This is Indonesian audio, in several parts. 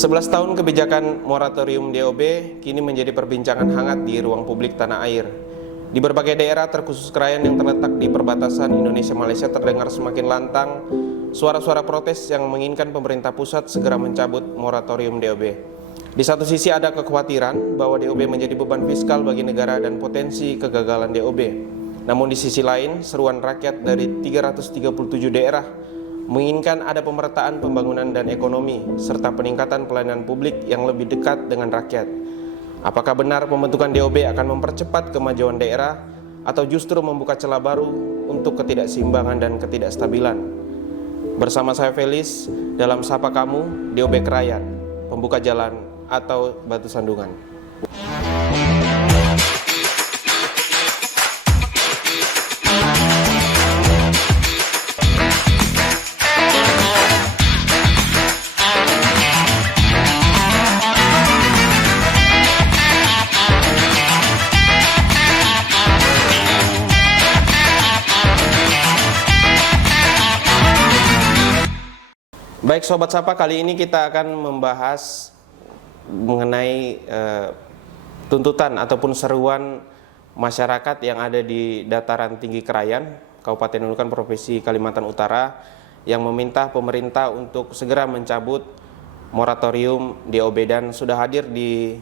11 tahun kebijakan moratorium DOB kini menjadi perbincangan hangat di ruang publik tanah air. Di berbagai daerah terkhusus Krayan yang terletak di perbatasan Indonesia-Malaysia terdengar semakin lantang suara-suara protes yang menginginkan pemerintah pusat segera mencabut moratorium DOB. Di satu sisi ada kekhawatiran bahwa DOB menjadi beban fiskal bagi negara dan potensi kegagalan DOB. Namun di sisi lain, seruan rakyat dari 337 daerah menginginkan ada pemerataan pembangunan dan ekonomi, serta peningkatan pelayanan publik yang lebih dekat dengan rakyat. Apakah benar pembentukan DOB akan mempercepat kemajuan daerah, atau justru membuka celah baru untuk ketidakseimbangan dan ketidakstabilan? Bersama saya Felis, dalam Sapa Kamu, DOB Krayan, pembuka jalan atau batu sandungan. Baik Sobat Sapa, kali ini kita akan membahas mengenai tuntutan ataupun seruan masyarakat yang ada di dataran tinggi Krayan, Kabupaten Nunukan, Provinsi Kalimantan Utara, yang meminta pemerintah untuk segera mencabut moratorium DOB. Dan sudah hadir di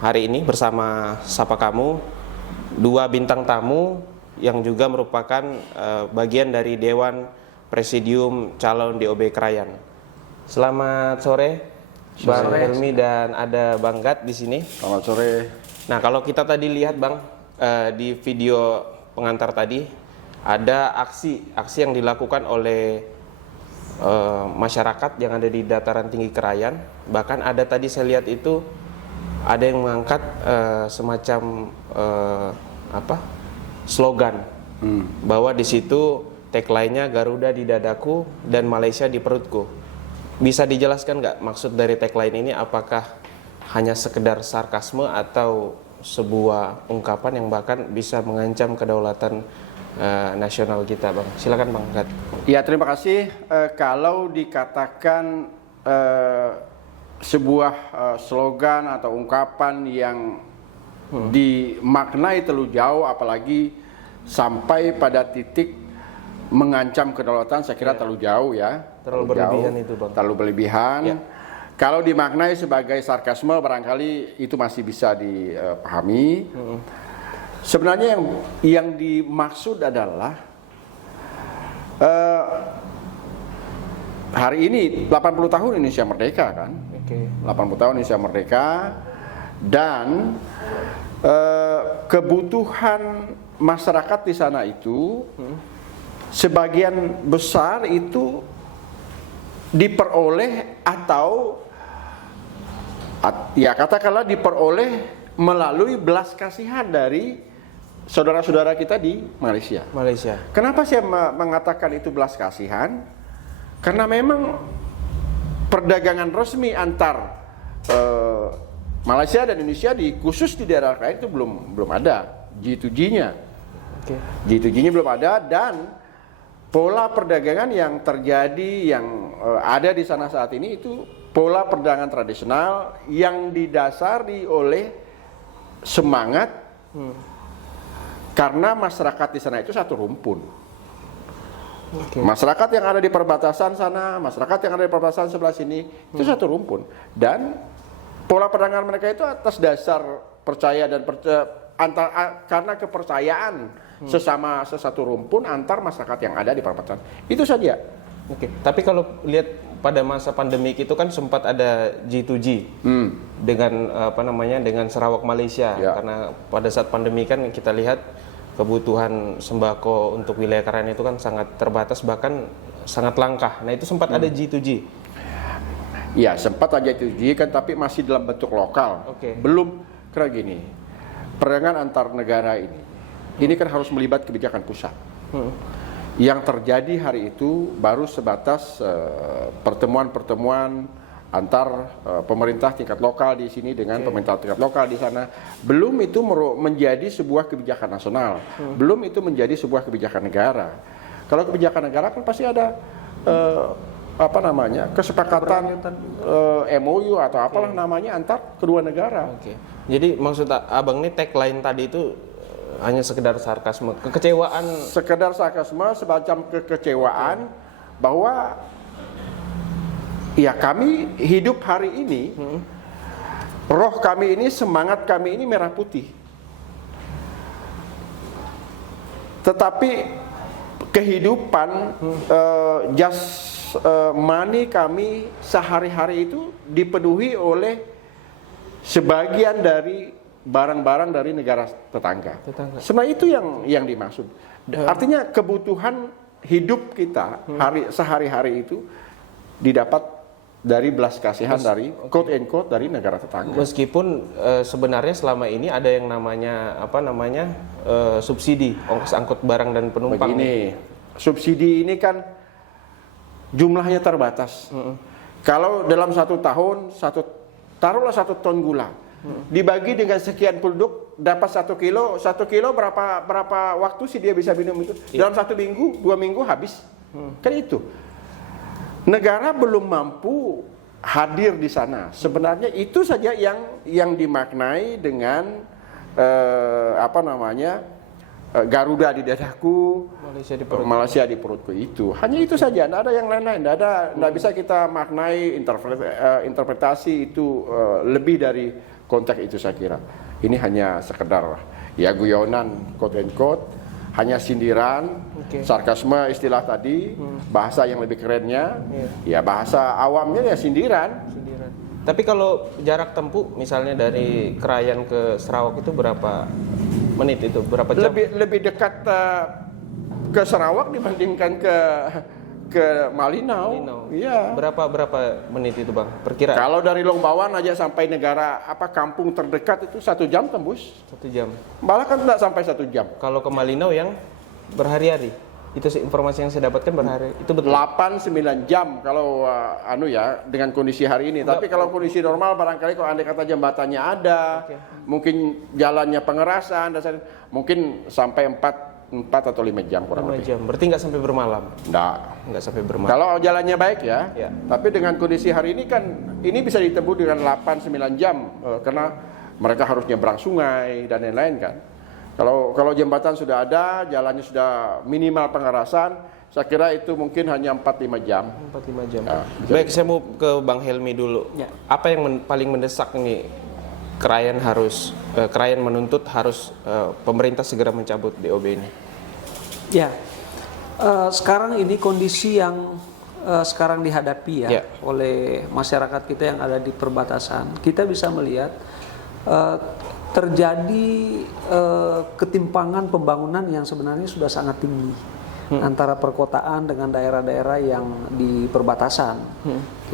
hari ini bersama Sapa Kamu dua bintang tamu yang juga merupakan bagian dari Dewan Presidium Calon DOB Krayan. Selamat sore, Bang Helmi, dan ada Bang Gat di sini. Selamat sore. Nah, kalau kita tadi lihat Bang, di video pengantar tadi ada aksi yang dilakukan oleh masyarakat yang ada di dataran tinggi Krayan. Bahkan ada tadi saya lihat itu ada yang mengangkat semacam slogan bahwa di situ tagline-nya Garuda di dadaku dan Malaysia di perutku. Bisa dijelaskan nggak maksud dari tagline ini? Apakah hanya sekedar sarkasme atau sebuah ungkapan yang bahkan bisa mengancam kedaulatan nasional kita, Bang? Silakan Bang Gat. Ya, terima kasih. Kalau dikatakan sebuah slogan atau ungkapan yang dimaknai terlalu jauh, apalagi sampai pada titik mengancam kedaulatan, saya kira terlalu jauh ya. Terlalu berlebihan itu, Bang. Terlalu berlebihan. Ya. Kalau dimaknai sebagai sarkasme, barangkali itu masih bisa dipahami. Sebenarnya yang dimaksud adalah hari ini 80 tahun Indonesia merdeka kan? 80 tahun Indonesia merdeka, dan kebutuhan masyarakat di sana itu sebagian besar itu diperoleh atau ya katakanlah diperoleh melalui belas kasihan dari saudara-saudara kita di Malaysia. Kenapa saya mengatakan itu belas kasihan? Karena memang perdagangan resmi antar Malaysia dan Indonesia khusus di daerah lain itu belum ada G2G-nya. G2G-nya belum ada, dan pola perdagangan yang terjadi, yang ada di sana saat ini itu pola perdagangan tradisional yang didasari oleh semangat karena masyarakat di sana itu satu rumpun. Masyarakat yang ada di perbatasan sana, masyarakat yang ada di perbatasan sebelah sini itu satu rumpun, dan pola perdagangan mereka itu atas dasar percaya dan karena kepercayaan sesatu rumpun antar masyarakat yang ada di perbatasan. Itu saja. Tapi kalau lihat pada masa pandemik itu kan sempat ada G2G dengan dengan Sarawak Malaysia, karena pada saat pandemi kan kita lihat kebutuhan sembako untuk wilayah Krayan itu kan sangat terbatas, bahkan sangat langka. Nah, itu sempat ada G2G. Ya, sempat aja G2G kan, tapi masih dalam bentuk lokal. Belum kira gini. Perdagangan antar negara ini kan harus melibat kebijakan pusat. Yang terjadi hari itu baru sebatas pertemuan-pertemuan antar pemerintah tingkat lokal di sini dengan pemerintah tingkat lokal di sana. Belum itu menjadi sebuah kebijakan nasional. Belum itu menjadi sebuah kebijakan negara. Kalau kebijakan negara kan pasti ada kesepakatan MOU atau apalah namanya antar kedua negara. Oke. Jadi maksud abang ini tagline tadi itu hanya sekedar sarkasme, kekecewaan. Sekedar sarkasme, semacam kekecewaan bahwa ya kami hidup hari ini, roh kami ini, semangat kami ini merah putih. Tetapi kehidupan jasmani kami sehari-hari itu dipenuhi oleh sebagian dari barang-barang dari negara tetangga. Sebenarnya itu yang dimaksud. Artinya kebutuhan hidup kita sehari-hari itu didapat dari belas kasihan dari quote and quote dari negara tetangga. Meskipun sebenarnya selama ini ada yang namanya subsidi ongkos angkut barang dan penumpang. Begini, subsidi ini kan jumlahnya terbatas. Kalau dalam 1 tahun taruhlah 1 ton gula, dibagi dengan sekian penduduk dapat 1 kilo berapa waktu sih dia bisa minum itu? Dalam 1 minggu, 2 minggu habis. Kan itu. Negara belum mampu hadir di sana. Sebenarnya itu saja yang dimaknai dengan Garuda di dadaku, Malaysia di perutku itu. Hanya itu saja, tidak ada yang lain-lain. Tidak bisa kita maknai interpretasi itu lebih dari konteks itu, saya kira. Ini hanya sekedar ya guyonan, quote and quote, hanya sindiran, sarkasme istilah tadi, bahasa yang lebih kerennya, ya bahasa awamnya ya sindiran. Tapi kalau jarak tempuh misalnya dari Krayan ke Sarawak itu berapa menit itu? Berapa jam? Lebih dekat ke Sarawak dibandingkan ke Malinau. Iya. Berapa menit itu, Bang? Perkiraan. Kalau dari Longbawan aja sampai kampung terdekat itu 1 jam tembus. 1 jam. Malah kan tidak sampai 1 jam. Kalau ke Malinau yang berhari-hari. Itu sih informasi yang saya dapatkan berhari. Itu betul. 8-9 jam kalau dengan kondisi hari ini. Tapi kalau kondisi normal barangkali kalau andai kata jembatannya ada, mungkin jalannya pengerasan, mungkin sampai 4 atau 5 jam kurang 5 lebih. jam. Berarti nggak sampai bermalam? Nggak sampai bermalam. Kalau jalannya baik ya. Tapi dengan kondisi hari ini kan ini bisa ditempuh dengan 8-9 jam karena mereka harus nyebrang sungai dan lain-lain kan. Kalau jembatan sudah ada, jalannya sudah minimal pengerasan, saya kira itu mungkin hanya 4-5 jam. 4-5 jam. Baik, saya mau ke Bang Helmi dulu. Apa yang paling mendesak nih Krayan menuntut harus pemerintah segera mencabut DOB ini? Ya, sekarang ini kondisi yang sekarang dihadapi oleh masyarakat kita yang ada di perbatasan. Kita bisa melihat terjadi ketimpangan pembangunan yang sebenarnya sudah sangat tinggi antara perkotaan dengan daerah-daerah yang di perbatasan.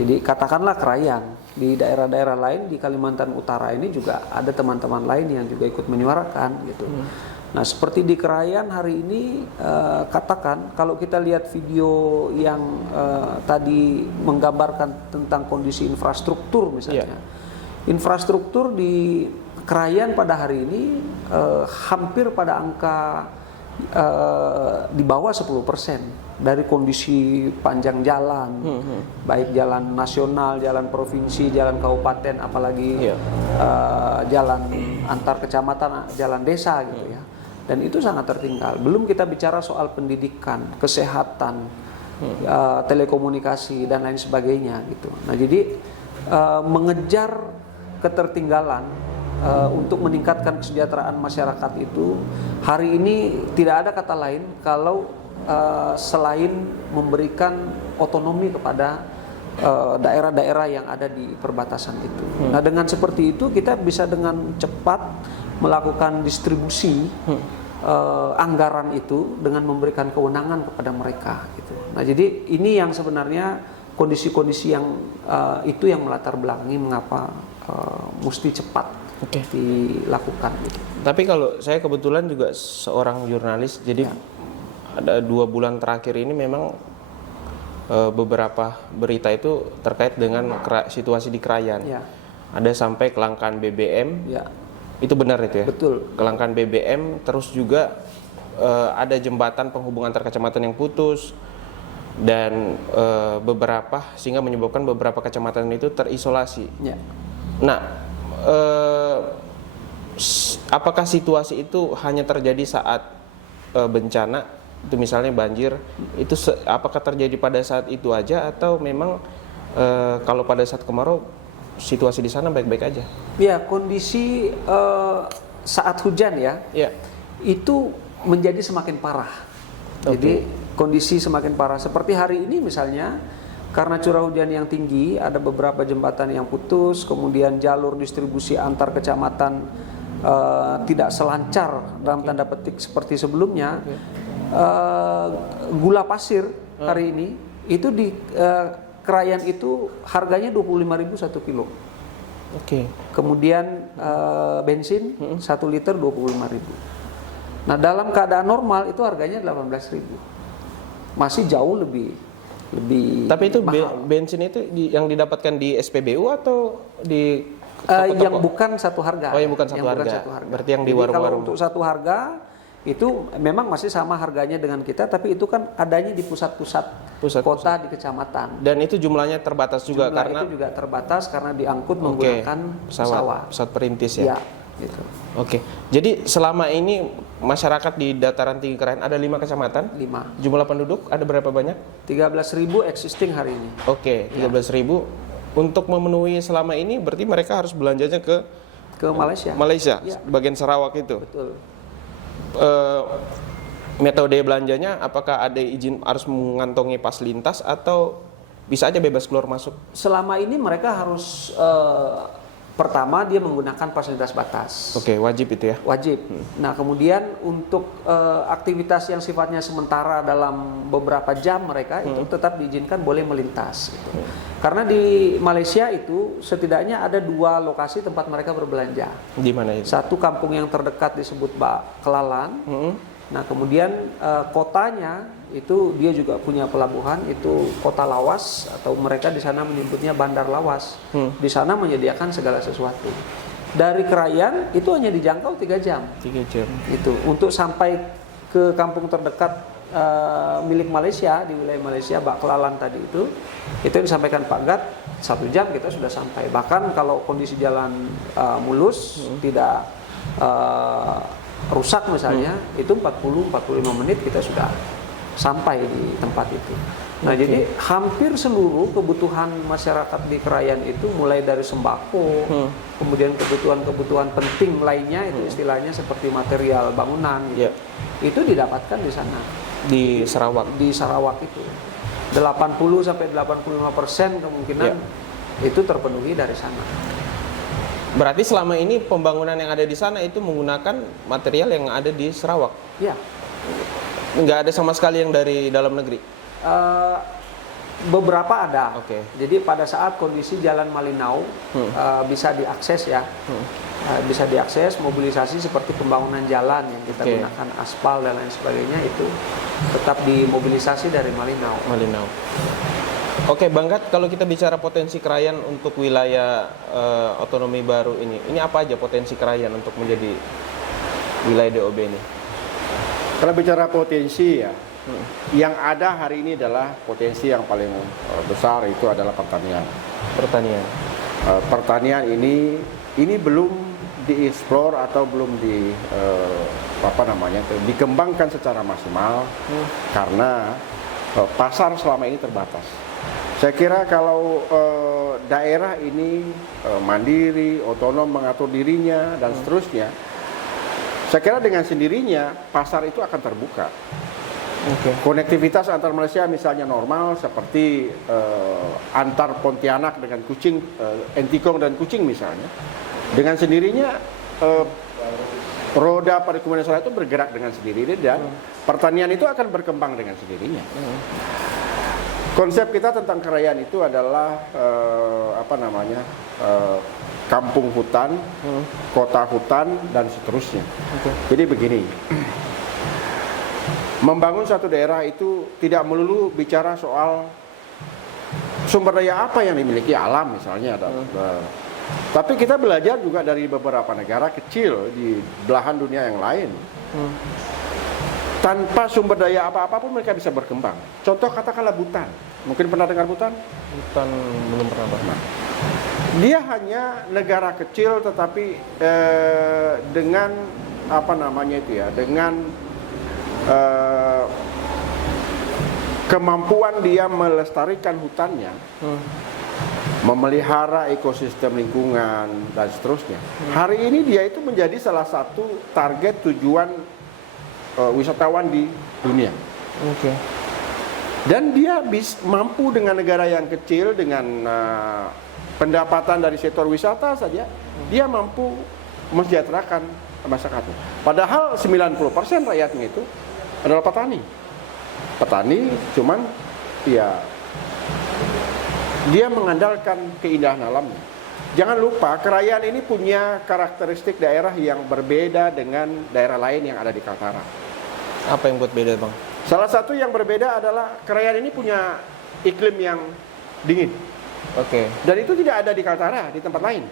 Jadi katakanlah Krayan, di daerah-daerah lain di Kalimantan Utara ini juga ada teman-teman lain yang juga ikut menyuarakan gitu. Nah, seperti di Krayan hari ini, katakan kalau kita lihat video yang tadi menggambarkan tentang kondisi infrastruktur misalnya, infrastruktur di Krayan pada hari ini hampir pada angka di bawah 10% dari kondisi panjang jalan, baik jalan nasional, jalan provinsi, jalan kabupaten, apalagi jalan antar kecamatan, jalan desa gitu ya. Dan itu sangat tertinggal. Belum kita bicara soal pendidikan, kesehatan, telekomunikasi dan lain sebagainya gitu. Nah, jadi mengejar ketertinggalan untuk meningkatkan kesejahteraan masyarakat itu hari ini tidak ada kata lain kalau selain memberikan otonomi kepada daerah-daerah yang ada di perbatasan itu. Nah, dengan seperti itu kita bisa dengan cepat melakukan distribusi anggaran itu dengan memberikan kewenangan kepada mereka gitu. Nah, jadi ini yang sebenarnya kondisi-kondisi yang itu yang melatar belakangi mengapa mesti cepat dilakukan gitu. Tapi kalau saya kebetulan juga seorang jurnalis, jadi ada 2 bulan terakhir ini memang beberapa berita itu terkait dengan situasi di Krayan. Ada sampai kelangkaan BBM. Itu benar itu ya? Betul. Kelangkaan BBM, terus juga ada jembatan penghubungan antar kecamatan yang putus. dan sehingga menyebabkan beberapa kecamatan itu terisolasi. Ya. Nah, apakah situasi itu hanya terjadi saat bencana, itu misalnya banjir, itu apakah terjadi pada saat itu aja atau memang kalau pada saat kemarau situasi di sana baik-baik aja? Ya, kondisi saat hujan ya, itu menjadi semakin parah. Jadi kondisi semakin parah. Seperti hari ini misalnya, karena curah hujan yang tinggi, ada beberapa jembatan yang putus, kemudian jalur distribusi antar kecamatan tidak selancar dalam tanda petik seperti sebelumnya. Gula pasir hari ini itu di Krayan itu harganya 25.000 1 kilo. Kemudian bensin 1 liter 25.000. Nah, dalam keadaan normal itu harganya 18.000. Masih jauh lebih Tapi itu mahal. bensin itu yang didapatkan di SPBU atau di yang bukan satu harga. Oh, yang bukan satu harga. Berarti yang di warung-warung. Kalau untuk satu harga itu memang masih sama harganya dengan kita, tapi itu kan adanya di pusat-pusat kota di kecamatan. Dan itu jumlahnya terbatas juga karena itu juga terbatas karena diangkut menggunakan pesawat perintis ya. Gitu. Jadi selama ini masyarakat di dataran tinggi Krayan ada 5 kecamatan. 5. Jumlah penduduk ada berapa banyak? 13.000 existing hari ini. 13.000. Untuk memenuhi selama ini berarti mereka harus belanjanya ke Malaysia, bagian Sarawak itu. Betul. Metode belanjanya apakah ada izin harus mengantongi pas lintas atau bisa aja bebas keluar masuk? Selama ini mereka harus pertama dia menggunakan fasilitas batas. Wajib itu ya. Wajib. Nah, kemudian untuk aktivitas yang sifatnya sementara dalam beberapa jam mereka itu tetap diizinkan boleh melintas. Gitu. Karena di Malaysia itu setidaknya ada 2 lokasi tempat mereka berbelanja. Di mana itu? Satu kampung yang terdekat disebut Kelalan. Nah, kemudian kotanya itu dia juga punya pelabuhan, itu Kota Lawas atau mereka di sana menyebutnya Bandar Lawas. Di sana menyediakan segala sesuatu. Dari Krayan itu hanya dijangkau 3 jam. 3 jam. Itu untuk sampai ke kampung terdekat milik Malaysia di wilayah Malaysia, Kelalan tadi itu disampaikan Pak Gat 1 jam kita sudah sampai. Bahkan kalau kondisi jalan mulus tidak rusak misalnya, itu 40-45 menit kita sudah sampai di tempat itu. Nah, jadi hampir seluruh kebutuhan masyarakat di Krayan itu mulai dari sembako, kemudian kebutuhan-kebutuhan penting lainnya itu istilahnya seperti material bangunan gitu. Itu didapatkan di sana. Di Sarawak. Di Sarawak itu 80-85% kemungkinan itu terpenuhi dari sana. Berarti selama ini pembangunan yang ada di sana itu menggunakan material yang ada di Sarawak? Iya. Nggak ada sama sekali yang dari dalam negeri? Beberapa ada. Jadi pada saat kondisi Jalan Malinau bisa diakses ya, bisa diakses, mobilisasi seperti pembangunan jalan yang kita gunakan aspal dan lain sebagainya itu tetap dimobilisasi dari Malinau. Bang Gat, kalau kita bicara potensi Krayan untuk wilayah otonomi baru ini apa aja potensi Krayan untuk menjadi wilayah DOB ini? Kalau bicara potensi ya, yang ada hari ini adalah potensi yang paling besar itu adalah pertanian. Pertanian ini belum dieksplor atau belum dikembangkan secara maksimal karena pasar selama ini terbatas. Saya kira kalau daerah ini mandiri, otonom mengatur dirinya dan seterusnya, saya kira dengan sendirinya pasar itu akan terbuka. Konektivitas antar Malaysia misalnya normal seperti antar Pontianak dengan Kuching, Entikong dan Kuching misalnya, dengan sendirinya roda perekonomian nasional itu bergerak dengan sendiri dan pertanian itu akan berkembang dengan sendirinya. Konsep kita tentang Krayan itu adalah kampung hutan, kota hutan dan seterusnya. Jadi begini, membangun satu daerah itu tidak melulu bicara soal sumber daya apa yang dimiliki alam misalnya, tapi kita belajar juga dari beberapa negara kecil di belahan dunia yang lain. tanpa sumber daya apa-apa pun mereka bisa berkembang. Contoh katakanlah Bhutan. Mungkin pernah dengar Bhutan? Bukan, belum pernah Bang. Dia hanya negara kecil tetapi dengan apa namanya itu ya, dengan kemampuan dia melestarikan hutannya, memelihara ekosistem lingkungan dan seterusnya. Hari ini dia itu menjadi salah satu target tujuan wisatawan di dunia. Oke. Dan dia mampu dengan negara yang kecil, dengan pendapatan dari sektor wisata saja, dia mampu mensejahterakan masyarakatnya. Padahal 90% rakyatnya itu adalah petani. Petani cuman ya dia mengandalkan keindahan alamnya. Jangan lupa Krayan ini punya karakteristik daerah yang berbeda dengan daerah lain yang ada di Kaltara. Apa yang buat beda Bang? Salah satu yang berbeda adalah Krayan ini punya iklim yang dingin. Oke. Dan itu tidak ada di Kaltara, di tempat lain.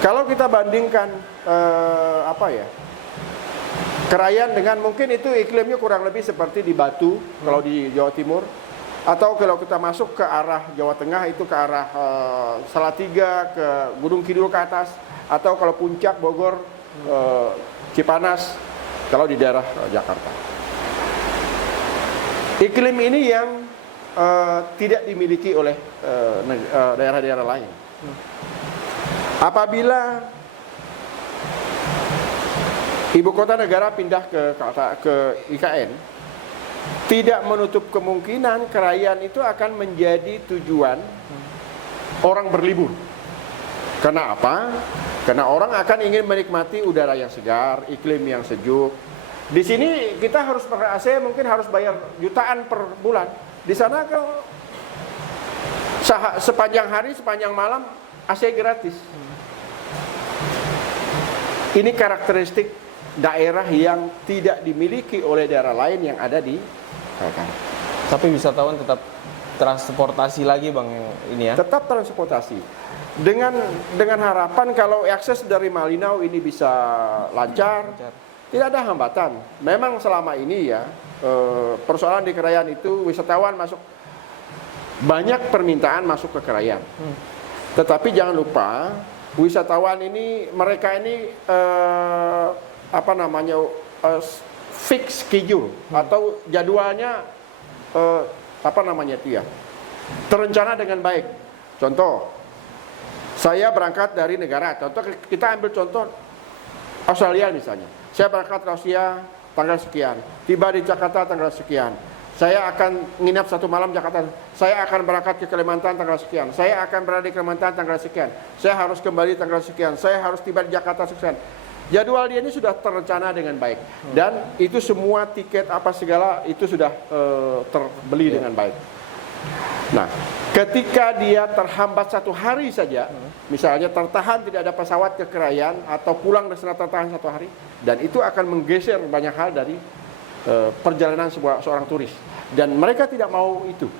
Kalau kita bandingkan Krayan dengan mungkin itu iklimnya kurang lebih seperti di Batu kalau di Jawa Timur, atau kalau kita masuk ke arah Jawa Tengah itu ke arah Salatiga, ke Gunung Kidul ke atas, atau kalau Puncak Bogor, Cipanas kalau di daerah Jakarta. Iklim ini yang tidak dimiliki oleh daerah-daerah lain. Apabila ibu kota negara pindah ke IKN, tidak menutup kemungkinan Krayan itu akan menjadi tujuan orang berlibur. Karena apa? Karena orang akan ingin menikmati udara yang segar, iklim yang sejuk. Di sini kita harus pakai AC, mungkin harus bayar jutaan per bulan. Di sana kalau sepanjang hari, sepanjang malam AC gratis. Ini karakteristik daerah yang tidak dimiliki oleh daerah lain yang ada di Kaltara. Tapi wisatawan tetap transportasi lagi Bang yang ini ya. Tetap transportasi. Dengan harapan kalau akses dari Malinau ini bisa lancar. Tidak ada hambatan. Memang selama ini ya persoalan di Krayan itu wisatawan masuk, banyak permintaan masuk ke Krayan. Tetapi jangan lupa wisatawan ini, mereka ini fix schedule atau jadwalnya terencana dengan baik. Contoh, saya berangkat dari negara. Contoh kita ambil contoh Australia misalnya. Saya berangkat ke Australia tanggal sekian, tiba di Jakarta tanggal sekian. Saya akan nginap 1 malam Jakarta. Saya akan berangkat ke Kalimantan tanggal sekian. Saya akan berada di Kalimantan tanggal sekian. Saya harus kembali tanggal sekian. Saya harus tiba di Jakarta sekian. Jadwal dia ini sudah terencana dengan baik. Dan itu semua tiket apa segala itu sudah terbeli dengan baik. Nah, ketika dia terhambat 1 hari saja, misalnya tertahan tidak ada pesawat ke Krayan atau pulang dari sana tertahan 1 hari, dan itu akan menggeser banyak hal dari perjalanan seorang turis. Dan mereka tidak mau itu.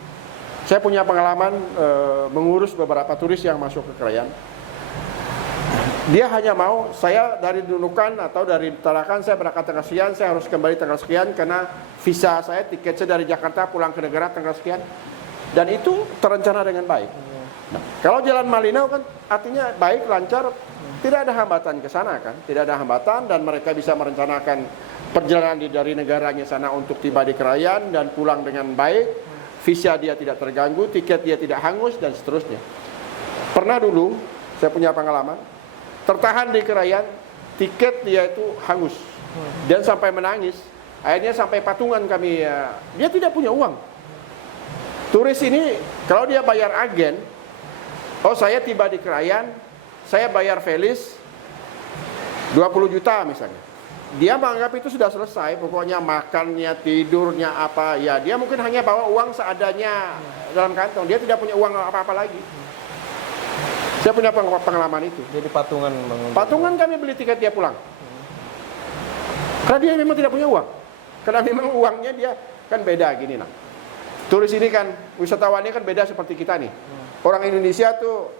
Saya punya pengalaman mengurus beberapa turis yang masuk ke Krayan. Dia hanya mau, saya dari Nunukan atau dari Tarakan saya berangkat tanggal sekian, saya harus kembali tanggal sekian karena visa saya, tiket saya dari Jakarta pulang ke negara tanggal sekian. Dan itu terencana dengan baik. Nah, kalau jalan Malinau kan artinya baik, lancar, tidak ada hambatan ke sana kan, tidak ada hambatan, dan mereka bisa merencanakan perjalanan dari negaranya sana untuk tiba di Krayan dan pulang dengan baik. Visa dia tidak terganggu, tiket dia tidak hangus dan seterusnya. Pernah dulu saya punya pengalaman tertahan di Krayan, tiket dia itu hangus dan sampai menangis. Akhirnya sampai patungan kami, dia tidak punya uang. Turis ini kalau dia bayar agen, oh saya tiba di Krayan, saya bayar Felis 20 juta misalnya. Dia menganggap itu sudah selesai, pokoknya makannya, tidurnya apa, ya dia mungkin hanya bawa uang seadanya dalam kantong, dia tidak punya uang apa-apa lagi. Saya punya pengalaman itu. Jadi patungan Bang. Patungan kami beli tiket dia pulang. Karena dia memang tidak punya uang. Karena memang uangnya dia kan beda gini lah. Turis ini kan, wisatawannya kan beda seperti kita nih. Orang Indonesia tuh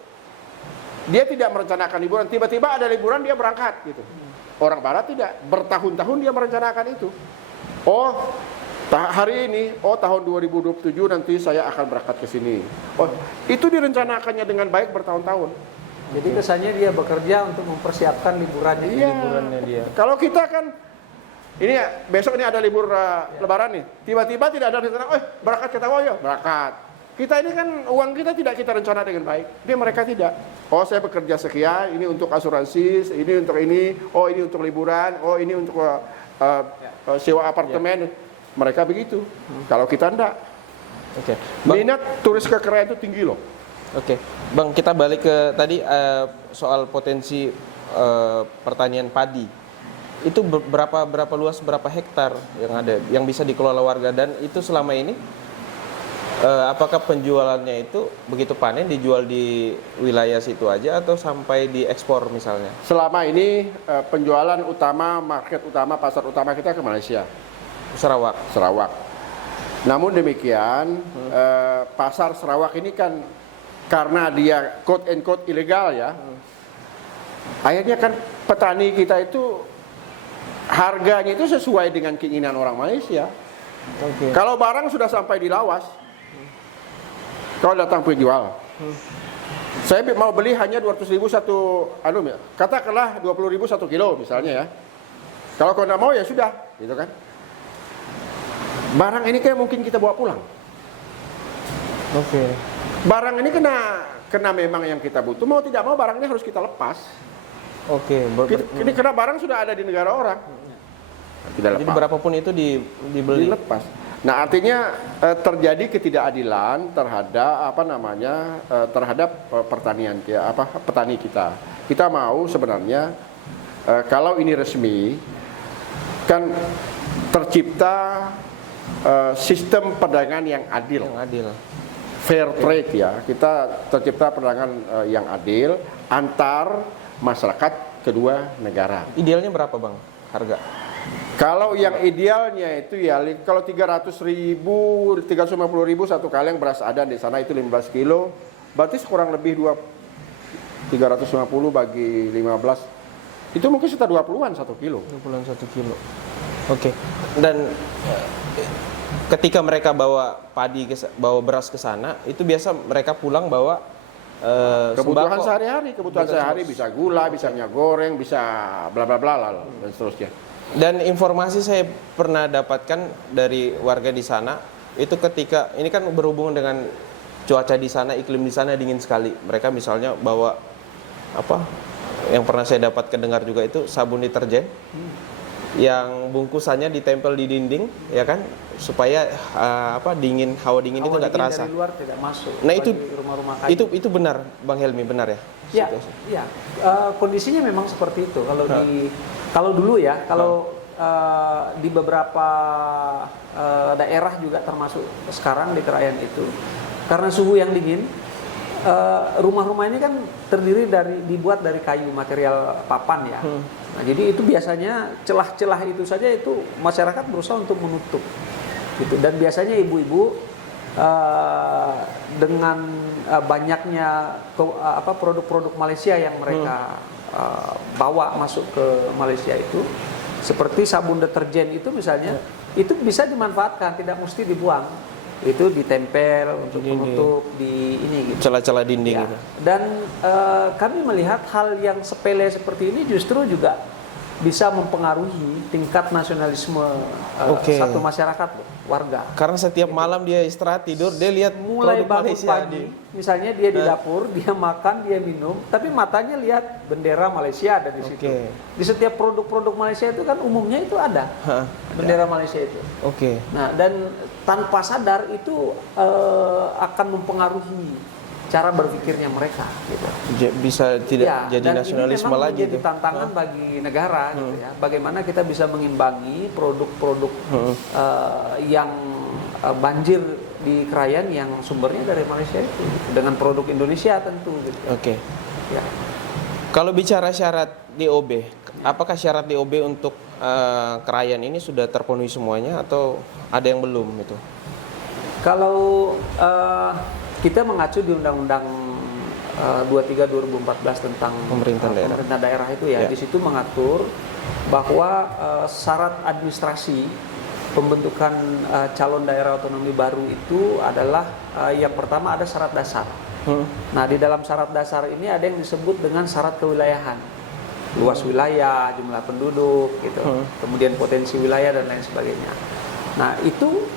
dia tidak merencanakan liburan, tiba-tiba ada liburan dia berangkat gitu. Orang Barat tidak, bertahun-tahun dia merencanakan itu. Oh, hari ini, tahun 2027 nanti saya akan berangkat ke sini. Oh, itu direncanakannya dengan baik bertahun-tahun. Jadi kesannya dia bekerja untuk mempersiapkan liburannya. Iya. Liburannya dia. Kalau kita kan ini besok ini ada libur Lebaran nih. Tiba-tiba tidak ada rencana, berangkat ke Tawau ya, berangkat. Kita ini kan uang kita tidak kita rencana dengan baik. Dia mereka tidak. Oh, saya bekerja sekian, ini untuk asuransi, ini untuk ini, oh ini untuk liburan, oh ini untuk sewa apartemen. Mereka begitu. Kalau kita enggak. Oke. Minat turis ke Krayan itu tinggi loh. Oke, Bang, kita balik ke tadi soal potensi pertanian padi. Itu berapa luas, berapa hektar yang ada, yang bisa dikelola warga, dan itu selama ini apakah penjualannya itu begitu panen dijual di wilayah situ aja atau sampai diekspor misalnya? Selama ini penjualan utama, market utama, pasar utama kita ke Malaysia, Sarawak. Namun demikian pasar Sarawak ini kan karena dia quote and quote ilegal ya, akhirnya kan petani kita itu harganya itu sesuai dengan keinginan orang Malaysia. Oke. Kalau barang sudah sampai di Lawas, kalau datang penjual, saya mau beli hanya 200.000 satu, katakanlah 20.000 1 kilo misalnya ya. Kalau kau tidak mau ya sudah, gitu kan. Barang ini kayak mungkin kita bawa pulang. Oke. Barang ini kena memang yang kita butuh, mau tidak mau barangnya harus kita lepas. Oke. Ini karena barang sudah ada di negara orang. Tidak lepas. Jadi berapapun itu dibeli. Dilepas. Nah, artinya terjadi ketidakadilan terhadap terhadap pertanian petani kita. Kita mau sebenarnya kalau ini resmi kan tercipta sistem perdagangan yang adil. Yang adil. Fair trade ya. Kita tercipta perdagangan yang adil antar masyarakat kedua negara. Idealnya berapa, Bang, harga? Kalau yang idealnya itu ya, kalau 300.000, 350.000 satu kaleng beras ada di sana itu 15 kilo, berarti kurang lebih 350 bagi 15, itu mungkin sekitar 20-an 1 kilo. 20-an 1 kilo. Oke. Dan ketika mereka bawa beras ke sana, itu biasa mereka pulang bawa kebutuhan sembako. sehari-hari, bisa gula, bisa minyak goreng, bisa bla bla bla dan seterusnya. Dan informasi saya pernah dapatkan dari warga di sana, itu ketika ini kan berhubungan dengan cuaca di sana, iklim di sana dingin sekali. Mereka misalnya bawa yang pernah saya dapat kedengar juga itu sabun deterjen yang bungkusannya ditempel di dinding, ya kan, supaya hawa dingin itu nggak terasa. Dari luar tidak masuk. Nah itu rumah-rumah kayu. itu benar, Bang Helmi, benar ya? Ya. Kondisinya memang seperti itu. Kalau dulu ya, di beberapa daerah juga termasuk sekarang di Krayan itu, karena suhu yang dingin, rumah-rumah ini kan dibuat dari kayu, material papan ya. Nah, jadi itu biasanya celah-celah itu saja itu masyarakat berusaha untuk menutup, gitu. Dan biasanya ibu-ibu dengan banyaknya produk-produk Malaysia yang mereka bawa masuk ke Malaysia itu, seperti sabun deterjen itu misalnya, itu bisa dimanfaatkan, tidak mesti dibuang. Itu ditempel untuk menutup di ini gitu. Celah-celah dinding Ya. itu. Dan kami melihat hal yang sepele seperti ini justru juga bisa mempengaruhi tingkat nasionalisme satu masyarakat, warga. Karena setiap malam dia istirahat tidur, dia lihat Mulai produk bangun Malaysia pagi, misalnya dia di dapur, dia makan, dia minum, tapi matanya lihat bendera Malaysia ada di situ. Di setiap produk-produk Malaysia itu kan umumnya itu ada bendera Malaysia itu. Nah, dan tanpa sadar itu akan mempengaruhi cara berpikirnya mereka, gitu. Bisa tidak jadi dan nasionalisme ini memang lagi. menjadi tantangan bagi negara, gitu ya. Bagaimana kita bisa mengimbangi produk-produk yang banjir di Krayan yang sumbernya dari Malaysia itu, dengan produk Indonesia tentu, gitu. Ya. Kalau bicara syarat DOB, apakah syarat DOB untuk Krayan ini sudah terpenuhi semuanya atau ada yang belum itu? Kalau kita mengacu di Undang-Undang 23 2014 tentang pemerintah daerah itu ya, di situ mengatur bahwa syarat administrasi pembentukan calon daerah otonomi baru itu adalah yang pertama ada syarat dasar. Nah, di dalam syarat dasar ini ada yang disebut dengan syarat kewilayahan. Luas wilayah, jumlah penduduk gitu. Kemudian potensi wilayah dan lain sebagainya. Nah, itu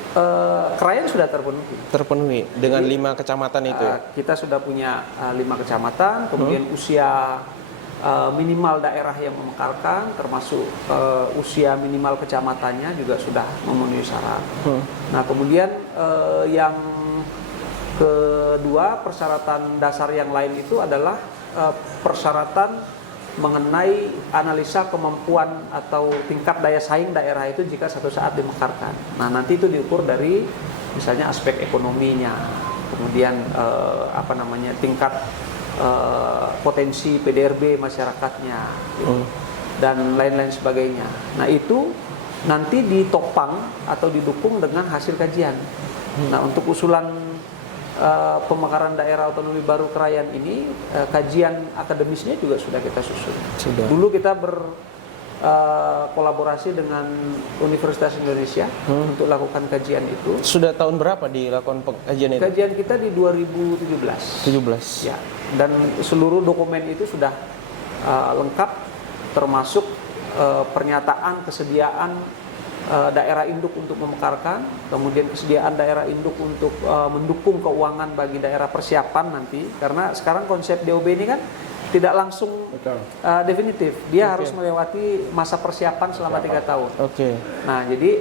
Krayan sudah terpenuhi. Terpenuhi dengan 5 kecamatan itu ya? Kita sudah punya 5 kecamatan, kemudian usia minimal daerah yang memekarkan, termasuk usia minimal kecamatannya juga sudah memenuhi syarat. Nah, kemudian yang kedua, persyaratan dasar yang lain itu adalah persyaratan mengenai analisa kemampuan atau tingkat daya saing daerah itu jika satu saat dimekarkan. Nah, nanti itu diukur dari misalnya aspek ekonominya, kemudian tingkat potensi PDRB masyarakatnya, gitu, dan lain-lain sebagainya. Nah, itu nanti ditopang atau didukung dengan hasil kajian. Nah, untuk usulan pemekaran daerah otonomi baru Krayan ini, kajian akademisnya juga sudah kita susun. Dulu kita berkolaborasi dengan Universitas Indonesia untuk lakukan kajian itu. Sudah tahun berapa dilakukan kajian itu? Kajian kita di 2017. 17. Ya, dan seluruh dokumen itu sudah lengkap, termasuk pernyataan kesediaan daerah induk untuk memekarkan, kemudian kesediaan daerah induk untuk mendukung keuangan bagi daerah persiapan nanti, karena sekarang konsep DOB ini kan tidak langsung definitif, dia harus melewati masa persiapan selama 3 tahun. Nah, jadi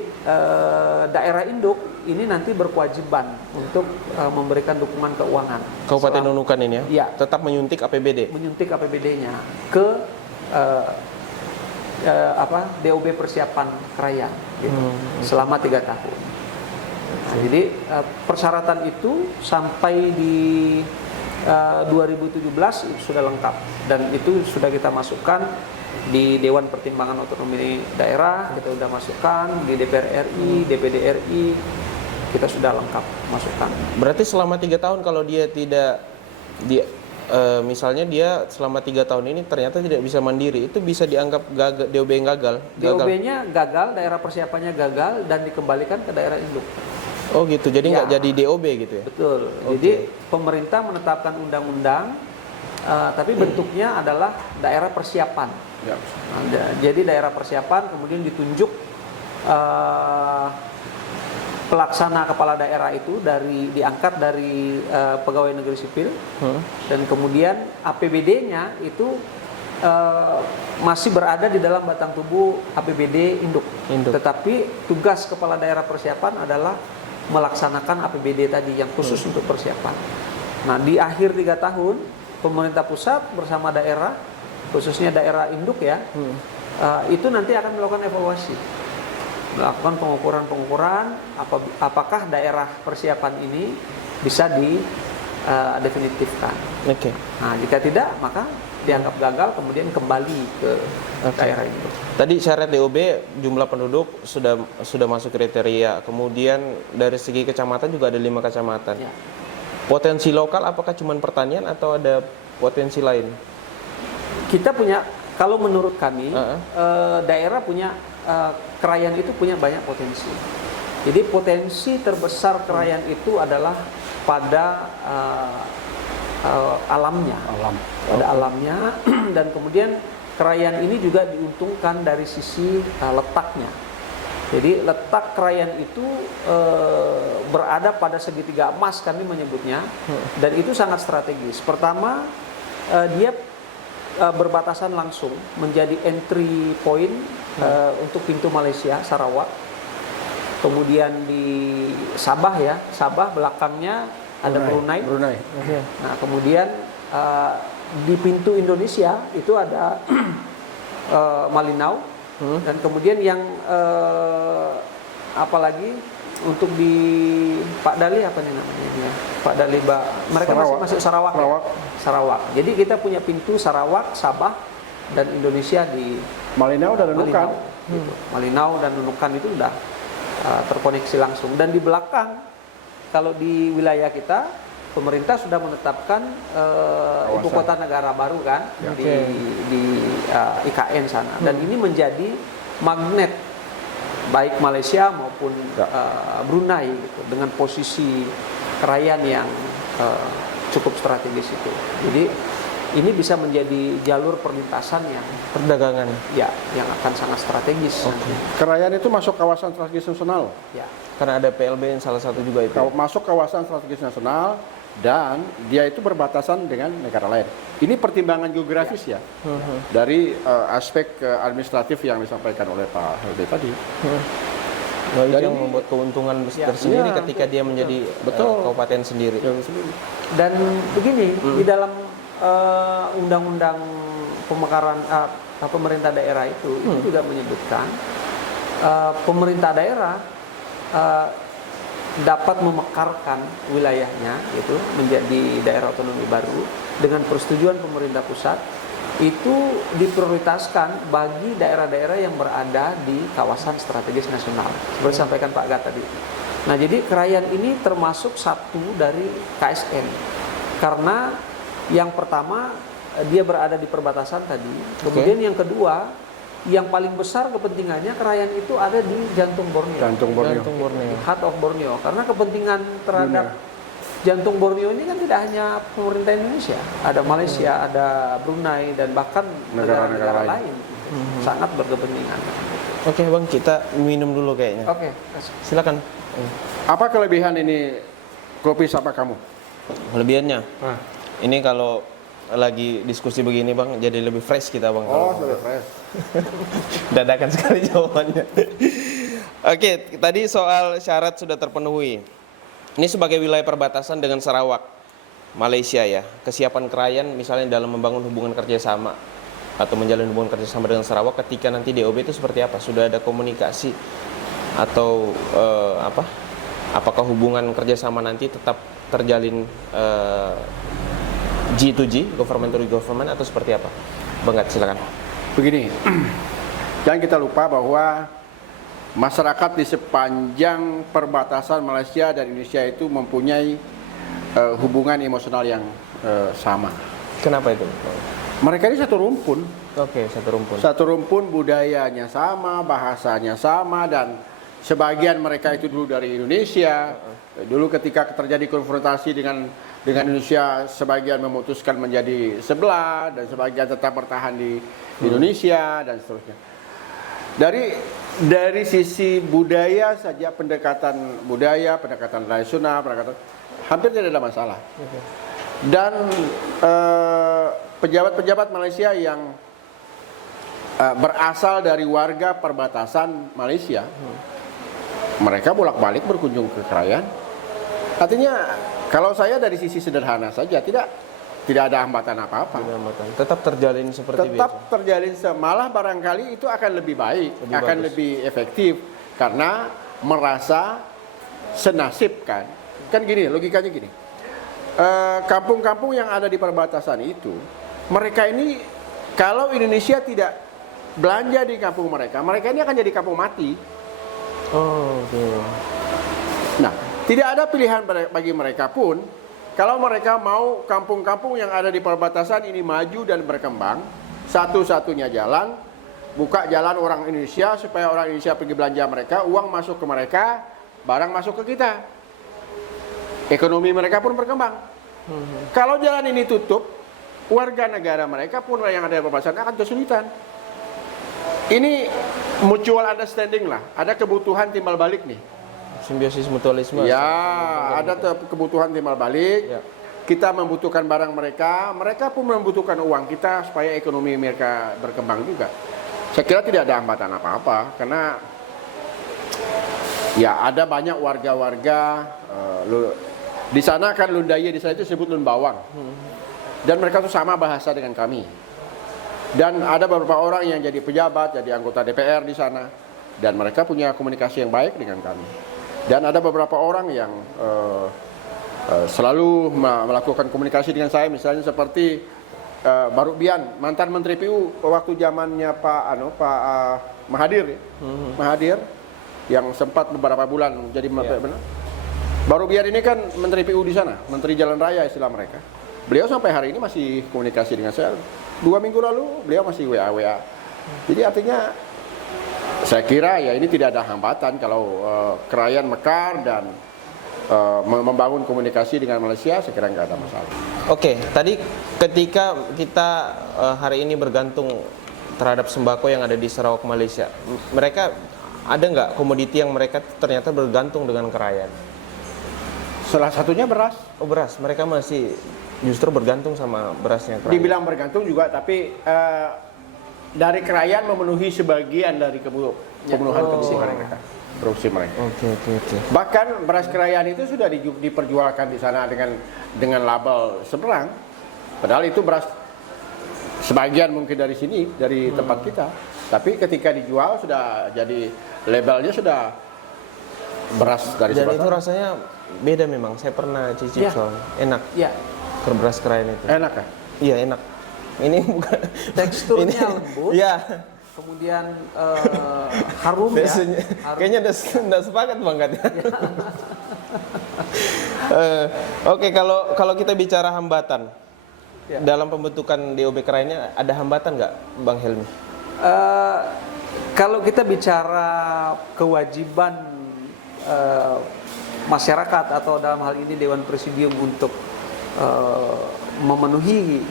daerah induk ini nanti berkewajiban untuk memberikan dukungan keuangan. Kabupaten Nunukan ini ya? Iya. Tetap menyuntik APBD? Menyuntik APBD-nya ke DOB persiapan Krayan gitu, selama 3 tahun. Nah, jadi persyaratan itu sampai di 2017 itu sudah lengkap, dan itu sudah kita masukkan di Dewan Pertimbangan Otonomi Daerah, kita sudah masukkan di DPR RI, DPD RI, kita sudah lengkap masukkan. Berarti selama 3 tahun kalau dia tidak misalnya dia selama 3 tahun ini ternyata tidak bisa mandiri, itu bisa dianggap gagal, DOB yang gagal? DOB-nya gagal, daerah persiapannya gagal, dan dikembalikan ke daerah induk. Oh gitu, jadi nggak jadi DOB gitu ya? Betul. Jadi pemerintah menetapkan undang-undang, tapi bentuknya adalah daerah persiapan. Ya. Nah, jadi daerah persiapan kemudian ditunjuk pelaksana kepala daerah itu diangkat dari pegawai negeri sipil, dan kemudian APBD-nya itu masih berada di dalam batang tubuh APBD induk. Tetapi tugas kepala daerah persiapan adalah melaksanakan APBD tadi yang khusus untuk persiapan. Nah, di akhir 3 tahun pemerintah pusat bersama daerah, khususnya daerah induk ya, itu nanti akan melakukan evaluasi, melakukan pengukuran apakah daerah persiapan ini bisa definitifkan. Nah, jika tidak maka dianggap gagal, kemudian kembali ke daerah itu. Tadi syarat DOB jumlah penduduk sudah masuk kriteria, kemudian dari segi kecamatan juga ada 5 kecamatan. Ya. Potensi lokal apakah cuma pertanian atau ada potensi lain? Kita punya, kalau menurut kami daerah punya, Krayan itu punya banyak potensi. Jadi potensi terbesar Krayan itu adalah pada alamnya. Pada alamnya dan kemudian Krayan ini juga diuntungkan dari sisi letaknya. Jadi letak Krayan itu berada pada segitiga emas, kami menyebutnya, dan itu sangat strategis. Pertama, dia berbatasan langsung menjadi entry point untuk pintu Malaysia, Sarawak. Kemudian di Sabah ya, Sabah belakangnya ada Brunei. Nah, kemudian di pintu Indonesia itu ada Malinau, dan kemudian yang apalagi untuk di Pak Dali apa nih namanya? Pak Dali, mereka masih masuk Sarawak. Ya? Sarawak. Jadi kita punya pintu Sarawak, Sabah, dan Indonesia di Malinau dan Nunukan. Gitu. Malinau dan Nunukan itu sudah terkoneksi langsung. Dan di belakang, kalau di wilayah kita, pemerintah sudah menetapkan ibu kota negara baru kan, di IKN sana. Dan ini menjadi magnet baik Malaysia maupun Brunei gitu, dengan posisi Krayan yang cukup strategis itu. Jadi ini bisa menjadi jalur perlintasan yang Perdagangan. ya yang akan sangat strategis. Krayan itu masuk kawasan strategis nasional. Ya. Karena ada PLB yang salah satu juga itu. Masuk kawasan strategis nasional dan dia itu berbatasan dengan negara lain. Ini pertimbangan geografis ya. Dari aspek administratif yang disampaikan oleh Pak Helbe tadi. Nah, itu Jadi- yang membuat keuntungan tersendiri Ya, ketika dia menjadi betul. kabupaten sendiri. Dan begini, di dalam undang-undang pemekaran pemerintah daerah itu juga menyebutkan pemerintah daerah dapat memekarkan wilayahnya itu menjadi daerah otonomi baru dengan persetujuan pemerintah pusat, itu diprioritaskan bagi daerah-daerah yang berada di kawasan strategis nasional seperti sampaikan Pak Gat tadi. Nah, jadi Krayan ini termasuk satu dari KSN karena yang pertama dia berada di perbatasan tadi, kemudian yang kedua yang paling besar kepentingannya Krayan itu ada di jantung Borneo. Jantung Borneo. Jantung Borneo. Heart of Borneo, karena kepentingan terhadap jantung Borneo ini kan tidak hanya pemerintah Indonesia, ada Malaysia, ada Brunei, dan bahkan negara-negara lain sangat berkepentingan. Oke Bang, kita minum dulu kayaknya. Oke, Silakan. Apa kelebihan ini kopi sapa kamu? Kelebihannya, ini kalau lagi diskusi begini Bang, jadi lebih fresh kita Bang. Oh, sudah fresh. Dadakan sekali jawabannya. Oke, tadi soal syarat sudah terpenuhi. Ini sebagai wilayah perbatasan dengan Sarawak, Malaysia ya. Kesiapan Krayan misalnya dalam membangun hubungan kerjasama atau menjalin hubungan kerjasama dengan Sarawak ketika nanti DOB itu seperti apa? Sudah ada komunikasi atau apakah hubungan kerjasama nanti tetap terjalin G2G, government to government, atau seperti apa? Bang Gat, silakan. Begini, jangan kita lupa bahwa masyarakat di sepanjang perbatasan Malaysia dan Indonesia itu mempunyai hubungan emosional yang sama. Kenapa itu? Mereka ini satu rumpun. Oke, satu rumpun. Satu rumpun, budayanya sama, bahasanya sama, dan sebagian mereka itu dulu dari Indonesia. Dulu ketika terjadi konfrontasi dengan Indonesia, sebagian memutuskan menjadi sebelah dan sebagian tetap bertahan di Indonesia dan seterusnya. Dari sisi budaya saja, pendekatan budaya, pendekatan tradisional, hampir tidak ada masalah. Dan pejabat-pejabat Malaysia yang berasal dari warga perbatasan Malaysia, mereka bolak-balik berkunjung ke Krayan. Artinya kalau saya dari sisi sederhana saja tidak ada hambatan apa-apa. Tetap terjalin seperti Tetap biasa. terjalin, malah barangkali itu akan lebih baik, akan bagus. lebih efektif karena merasa senasib kan. Kan gini, logikanya gini. Kampung-kampung yang ada di perbatasan itu, mereka ini kalau Indonesia tidak belanja di kampung mereka ini akan jadi kampung mati. Oh, oke. Nah, tidak ada pilihan bagi mereka pun kalau mereka mau kampung-kampung yang ada di perbatasan ini maju dan berkembang. Satu-satunya jalan buka jalan orang Indonesia supaya orang Indonesia pergi belanja mereka, uang masuk ke mereka, barang masuk ke kita. Ekonomi mereka pun berkembang. Kalau jalan ini tutup, warga negara mereka pun yang ada di perbatasan akan kesulitan. Ini mutual understanding lah, ada kebutuhan timbal balik nih. Simbiosis mutualisme. Ya, ada kebutuhan timbal balik. Ya. Kita membutuhkan barang mereka, mereka pun membutuhkan uang kita supaya ekonomi mereka berkembang juga. Saya kira tidak ada hambatan apa-apa karena ya ada banyak warga-warga di sana kan Lundaya, di sana itu disebut Lun Bawang. Dan mereka tuh sama bahasa dengan kami. Dan ada beberapa orang yang jadi pejabat, jadi anggota DPR di sana, dan mereka punya komunikasi yang baik dengan kami. Dan ada beberapa orang yang selalu melakukan komunikasi dengan saya, misalnya seperti Baruk Bian, mantan Menteri PU waktu zamannya Pak Mahathir, ya. Mahathir yang sempat beberapa bulan jadi benar. Baruk Bian ini kan Menteri PU di sana, Menteri Jalan Raya istilah mereka. Beliau sampai hari ini masih komunikasi dengan saya. 2 minggu lalu beliau masih WA. Jadi artinya saya kira ya ini tidak ada hambatan kalau Krayan mekar dan membangun komunikasi dengan Malaysia, saya kira nggak ada masalah. Oke, tadi ketika kita hari ini bergantung terhadap sembako yang ada di Sarawak Malaysia, mereka ada nggak komoditi yang mereka ternyata bergantung dengan Krayan? Salah satunya beras. Oh, beras, mereka masih justru bergantung sama berasnya Krayan. Dibilang bergantung juga, tapi dari Krayan memenuhi sebagian dari kebutuhan mereka, produksi mereka. Oke. Bahkan beras Krayan itu sudah diperjualkan di sana dengan label seberang. Padahal itu beras sebagian mungkin dari sini, dari tempat kita. Tapi ketika dijual sudah jadi labelnya sudah beras dari Dan seberang. itu rasanya beda memang. Saya pernah cicip soalnya. Enak. Ya, Beras Krayan itu. Enak kan? Iya, enak. Ini bukan teksturnya ini, lembut. Iya. Kemudian harum ya. Biasanya, Harum. kayaknya udah sepakat Bang Kat. Oke, kalau kita bicara hambatan dalam pembentukan DOB Krayannya, ada hambatan nggak, Bang Helmi? Kalau kita bicara kewajiban masyarakat atau dalam hal ini Dewan Presidium untuk memenuhi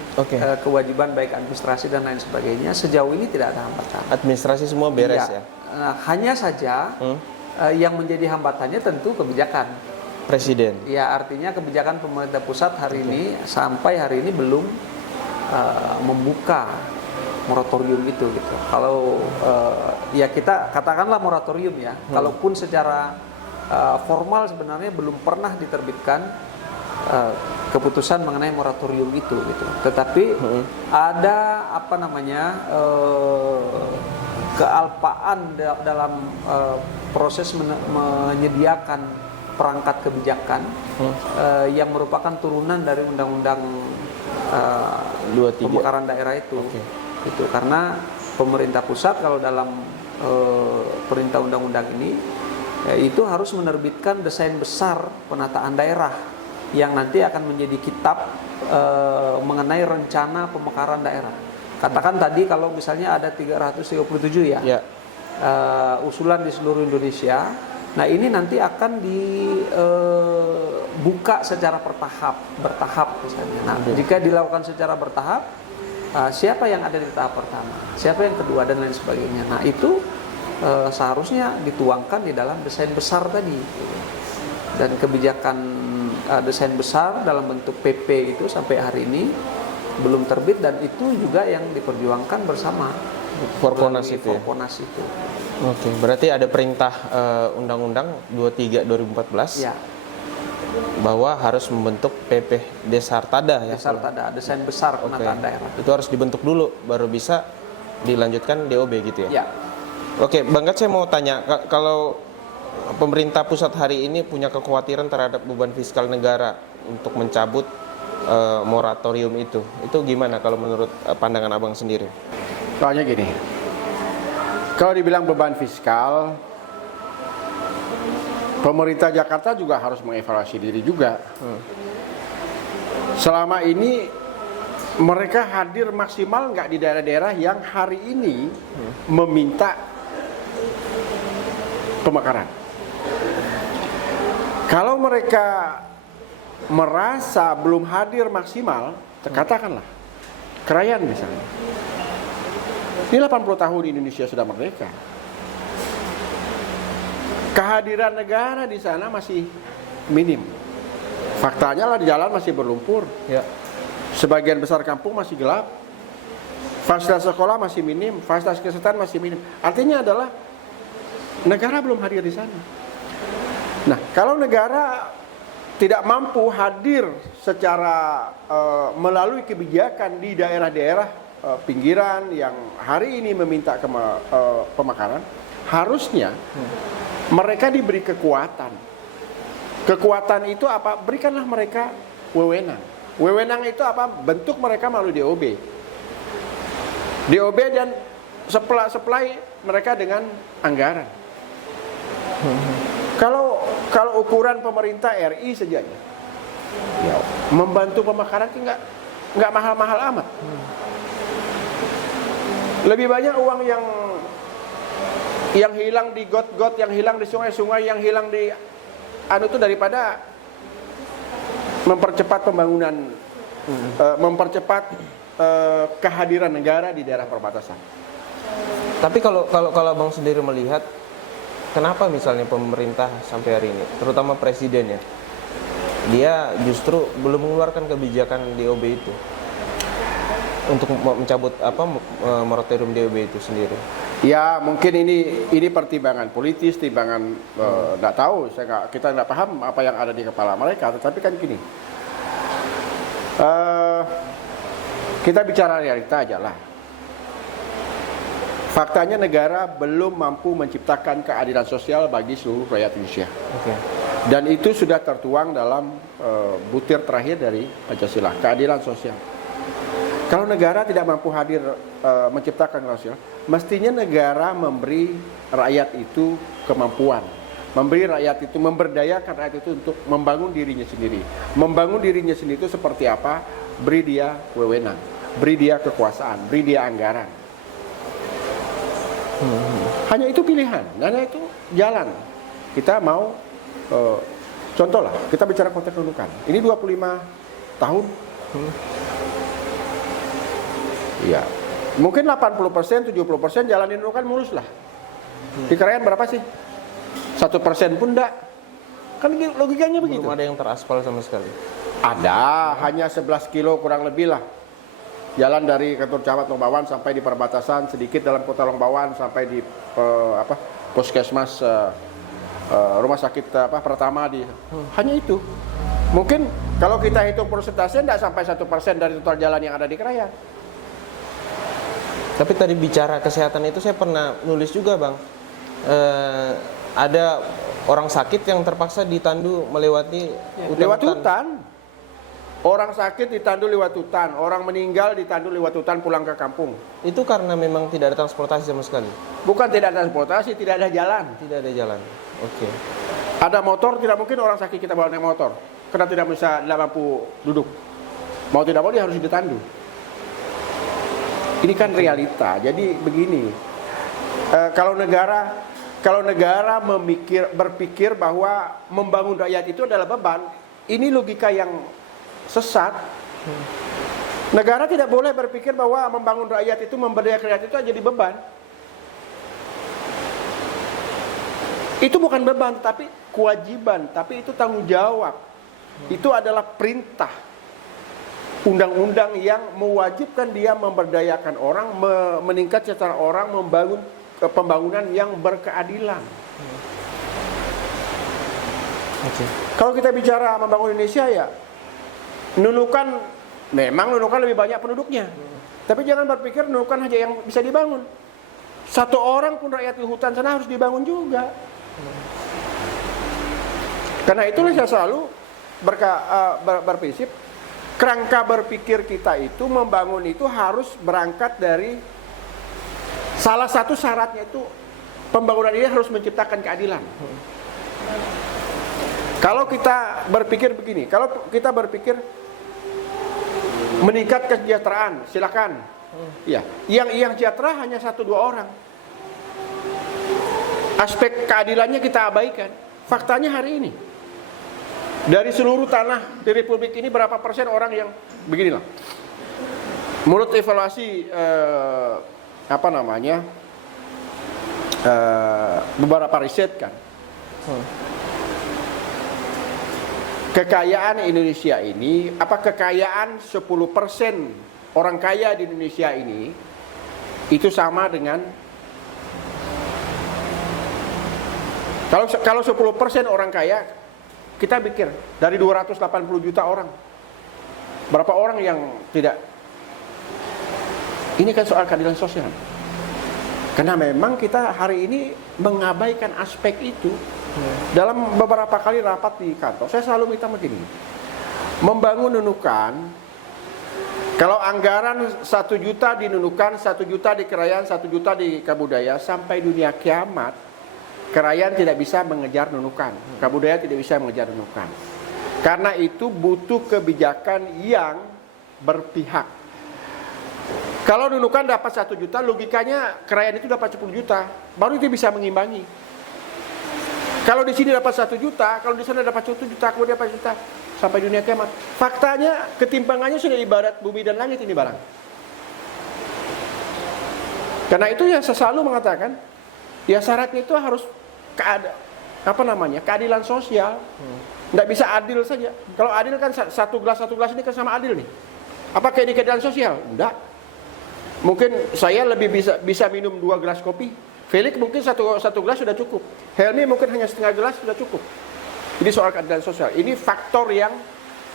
kewajiban baik administrasi dan lain sebagainya, sejauh ini tidak ada hambatan. Administrasi semua beres ya? Hanya saja yang menjadi hambatannya tentu kebijakan Presiden. ya, artinya kebijakan pemerintah pusat hari ini sampai hari ini belum membuka moratorium itu gitu. Kalau ya kita katakanlah moratorium ya, kalaupun secara formal sebenarnya belum pernah diterbitkan keputusan mengenai moratorium itu gitu. Tetapi ada apa namanya kealpaan dalam proses menyediakan perangkat kebijakan yang merupakan turunan dari undang-undang 23 pemekaran daerah itu. Itu karena pemerintah pusat kalau dalam perintah undang-undang ini itu harus menerbitkan desain besar penataan daerah yang nanti akan menjadi kitab mengenai rencana pemekaran daerah. Katakan tadi kalau misalnya ada 337 ya. Usulan di seluruh Indonesia. Nah, ini nanti akan dibuka secara bertahap misalnya. Nah, jika dilakukan secara bertahap, siapa yang ada di tahap pertama, siapa yang kedua dan lain sebagainya. Nah, itu seharusnya dituangkan di dalam desain besar tadi. Dan kebijakan desain besar dalam bentuk PP itu sampai hari ini belum terbit, dan itu juga yang diperjuangkan bersama Forkonas itu. Forkonas itu. Oke, berarti ada perintah Undang-Undang 23 2014 Ya. bahwa harus membentuk PP Desartada ya. Besar tada, desain besar penataan daerah. Itu harus dibentuk dulu baru bisa dilanjutkan DOB gitu ya. Ya. Oke, Bang Kat, saya mau tanya, kalau pemerintah pusat hari ini punya kekhawatiran terhadap beban fiskal negara untuk mencabut moratorium itu gimana kalau menurut pandangan Abang sendiri? Soalnya gini, kalau dibilang beban fiskal, pemerintah Jakarta juga harus mengevaluasi diri juga. Selama ini mereka hadir maksimal nggak di daerah-daerah yang hari ini meminta pemekaran. Kalau mereka merasa belum hadir maksimal, katakanlah Krayan misalnya. Ini 80 tahun Indonesia sudah merdeka. Kehadiran negara di sana masih minim. Faktanya lah di jalan masih berlumpur. Ya. Sebagian besar kampung masih gelap. Fasilitas sekolah masih minim, fasilitas kesehatan masih minim. Artinya adalah negara belum hadir di sana. Nah, kalau negara tidak mampu hadir secara melalui kebijakan di daerah-daerah pinggiran yang hari ini meminta pemekaran, harusnya mereka diberi kekuatan. Kekuatan itu apa? Berikanlah mereka wewenang. Wewenang itu apa? Bentuk mereka melalui DOB. DOB dan supply mereka dengan anggaran. Kalau ukuran pemerintah RI saja, ya, membantu pemekaran itu nggak mahal-mahal amat. Lebih banyak uang yang yang hilang di got-got, yang hilang di sungai-sungai, yang hilang di itu daripada mempercepat pembangunan, mempercepat kehadiran negara di daerah perbatasan. Tapi kalau Abang sendiri melihat, kenapa misalnya pemerintah sampai hari ini, terutama presiden ya, dia justru belum mengeluarkan kebijakan DOB itu untuk mencabut moratorium DOB itu sendiri? Ya mungkin ini pertimbangan politis, timbangan nggak tahu, kita nggak paham apa yang ada di kepala mereka. Tetapi kan gini, kita bicara realita aja lah. Faktanya negara belum mampu menciptakan keadilan sosial bagi seluruh rakyat Indonesia. Okay. Dan itu sudah tertuang dalam butir terakhir dari Pancasila, keadilan sosial. Kalau negara tidak mampu hadir menciptakan keadilan sosial, mestinya negara memberi rakyat itu kemampuan, memberi rakyat itu, memberdayakan rakyat itu untuk membangun dirinya sendiri. Membangun dirinya sendiri itu seperti apa? Beri dia wewenang, beri dia kekuasaan, beri dia anggaran. Hanya itu pilihan, hanya itu jalan. Kita mau, contoh lah, kita bicara konteks kedudukan. Ini 25 tahun. Ya, mungkin 80%, 70% jalanin kedudukan mulus lah. Di Krayan berapa sih? 1% pun enggak. Kan logikanya begitu. Belum ada yang teraspal sama sekali. Ada, hanya 11 kilo kurang lebih lah. Jalan dari kantor camat Longbawan sampai di perbatasan, sedikit dalam kota Longbawan sampai di puskesmas rumah sakit pertama di hanya itu. Mungkin kalau kita hitung persentase tidak sampai 1% dari total jalan yang ada di Krayan. Tapi tadi bicara kesehatan itu saya pernah nulis juga, Bang. Ada orang sakit yang terpaksa ditandu melewati hutan. Orang sakit ditandu lewat hutan, orang meninggal ditandu lewat hutan pulang ke kampung. Itu karena memang tidak ada transportasi sama sekali? Bukan tidak ada transportasi, tidak ada jalan. Tidak ada jalan, oke. Ada motor, tidak mungkin orang sakit kita bawa naik motor, karena tidak mampu duduk. Mau tidak mau dia harus ditandu. Ini kan realita. Jadi begini, kalau negara berpikir bahwa membangun rakyat itu adalah beban, ini logika yang sesat. Negara tidak boleh berpikir bahwa membangun rakyat itu, memberdayakan rakyat itu jadi beban. Itu bukan beban, tapi kewajiban, tapi itu tanggung jawab. Itu adalah perintah undang-undang yang mewajibkan dia memberdayakan orang, meningkat secara orang, membangun pembangunan yang berkeadilan. Okay. Kalau kita bicara membangun Indonesia ya, Nunukan memang Nunukan lebih banyak penduduknya. Tapi jangan berpikir Nunukan aja yang bisa dibangun. Satu orang pun rakyat di hutan sana harus dibangun juga. Karena itulah saya selalu berprinsip, kerangka berpikir kita itu membangun itu harus berangkat dari salah satu syaratnya itu pembangunan ini harus menciptakan keadilan. Kalau kita berpikir begini, kalau kita berpikir meningkat kesejahteraan, silakan. Ya, yang sejahtera hanya 1-2 orang. Aspek keadilannya kita abaikan. Faktanya hari ini, dari seluruh tanah di Republik ini berapa persen orang yang beginilah. Menurut evaluasi beberapa riset kan. Kekayaan Indonesia ini, kekayaan 10% orang kaya di Indonesia ini itu sama dengan kalau 10% orang kaya, kita pikir dari 280 juta orang, berapa orang yang tidak? Ini kan soal keadilan sosial. Karena memang kita hari ini mengabaikan aspek itu. Dalam beberapa kali rapat di kantor, saya selalu minta begini, membangun Nunukan, kalau anggaran 1 juta di Nunukan, 1 juta di Krayan, 1 juta di Kabudaya, sampai dunia kiamat, Krayan tidak bisa mengejar Nunukan, Kabudaya tidak bisa mengejar Nunukan. Karena itu butuh kebijakan yang berpihak. Kalau Nunukan dapat 1 juta, logikanya Krayan itu dapat 10 juta, baru itu bisa mengimbangi. Kalau di sini dapat 1 juta, kalau di sana dapat 1 juta, kemudian dapat 1 juta, sampai dunia kiamat. Faktanya ketimpangannya sudah ibarat bumi dan langit ini barang. Karena itu yang saya selalu mengatakan, ya syaratnya itu harus keadilan sosial. Nggak bisa adil saja. Kalau adil kan satu gelas ini kan sama adil nih. Apakah ini keadilan sosial? Enggak. Mungkin saya lebih bisa minum 2 gelas kopi. Felix mungkin satu gelas sudah cukup. Helmi mungkin hanya setengah gelas sudah cukup. Ini soal keadilan sosial. Ini faktor yang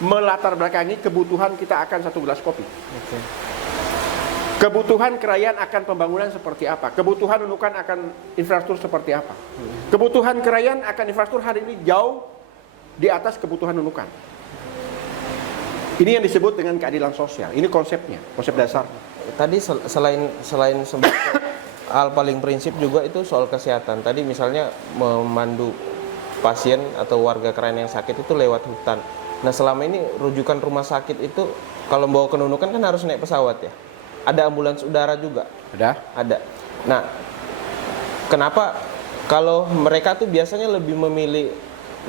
melatar belakangi kebutuhan kita akan 1 gelas kopi. Oke. Kebutuhan Krayan akan pembangunan seperti apa? Kebutuhan Nunukan akan infrastruktur seperti apa? Kebutuhan Krayan akan infrastruktur hari ini jauh di atas kebutuhan Nunukan. Ini yang disebut dengan keadilan sosial. Ini konsepnya, konsep dasar. Tadi selain sembako, hal paling prinsip juga itu soal kesehatan. Tadi misalnya memandu pasien atau warga Krayan yang sakit itu lewat hutan. Nah selama ini rujukan rumah sakit itu kalau bawa ke Nunukan kan harus naik pesawat ya. Ada ambulans udara juga. Ada. Nah, kenapa kalau mereka tuh biasanya lebih memilih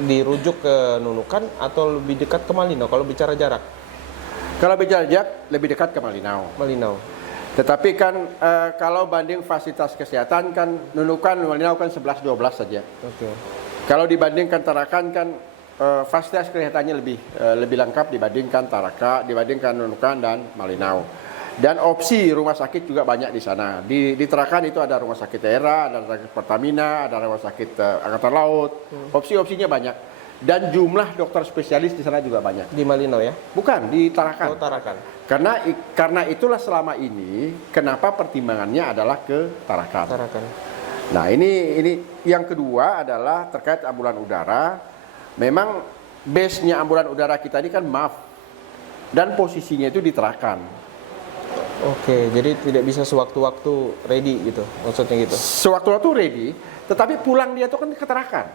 dirujuk ke Nunukan atau lebih dekat ke Malinau kalau bicara jarak? Kalau bicara jarak, lebih dekat ke Malinau. Tetapi kan kalau banding fasilitas kesehatan kan Nunukan, Malinau kan 11-12 saja. Oke. Kalau dibandingkan Tarakan kan fasilitas kesehatannya lebih lengkap dibandingkan Nunukan dan Malinau. Dan opsi rumah sakit juga banyak di sana. Di Tarakan itu ada rumah sakit daerah, ada rumah sakit Pertamina, ada rumah sakit Angkatan Laut. Opsi-opsinya banyak. Dan jumlah dokter spesialis di sana juga banyak. Di Malinau ya? Bukan, di Tarakan. Oh, Tarakan. Karena itulah selama ini kenapa pertimbangannya adalah ke Tarakan. Nah, ini yang kedua adalah terkait ambulan udara. Memang base-nya ambulan udara kita ini kan MAF. Dan posisinya itu di Tarakan. Oke, jadi tidak bisa sewaktu-waktu ready gitu, maksudnya gitu. Sewaktu-waktu ready, tetapi pulang dia itu kan ke Tarakan.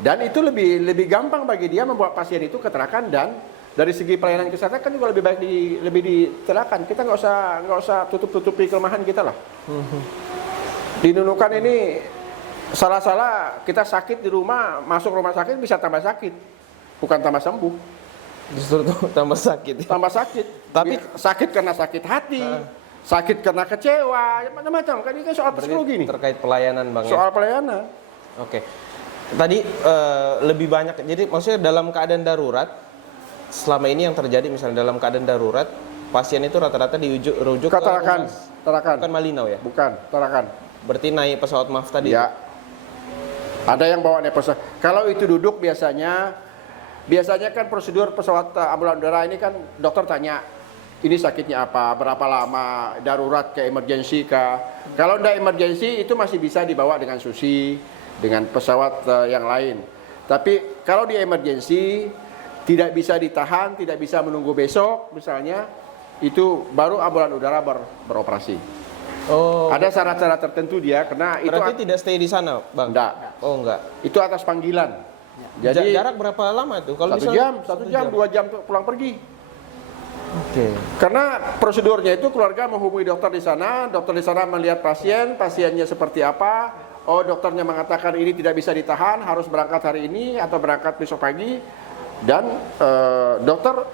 Dan itu lebih gampang bagi dia membawa pasien itu ke Tarakan, dan dari segi pelayanan kesehatan kan juga lebih baik lebih di Tarakan. Kita nggak usah tutupi kelemahan kita lah. Di Nunukan ini salah kita sakit di rumah, masuk rumah sakit bisa tambah sakit, bukan tambah sembuh. Justru tuh tambah sakit. Tambah sakit. Tapi sakit karena sakit hati, sakit karena kecewa, macam-macam. Kan ini kan soal psikologi nih. Terkait pelayanan Bang. Soal pelayanan. Oke. Tadi lebih banyak. Jadi maksudnya dalam keadaan darurat, selama ini yang terjadi misalnya dalam keadaan darurat, pasien itu rata-rata dirujuk ke Tarakan. Bukan Malinau ya? Bukan, Tarakan. Berarti naik pesawat MAF tadi? Ya. Ada yang bawa naik pesawat. Kalau itu duduk biasanya kan prosedur pesawat ambulan udara ini kan dokter tanya, ini sakitnya apa, berapa lama, darurat ke emergensi kah. Kalau tidak emergensi itu masih bisa dibawa dengan susi, dengan pesawat yang lain. Tapi kalau di emergensi tidak bisa ditahan, tidak bisa menunggu besok misalnya, itu baru ambulan udara beroperasi. Oh. Ada syarat-syarat tertentu dia, karena berarti tidak stay di sana, Bang? Enggak. Oh, enggak. Itu atas panggilan. Jadi jarak berapa lama itu? Kalau 1 jam, 2 jam pulang pergi. Oke. Karena prosedurnya itu keluarga menghubungi dokter di sana melihat pasiennya seperti apa. Oh, dokternya mengatakan ini tidak bisa ditahan, harus berangkat hari ini atau berangkat besok pagi. Dan dokter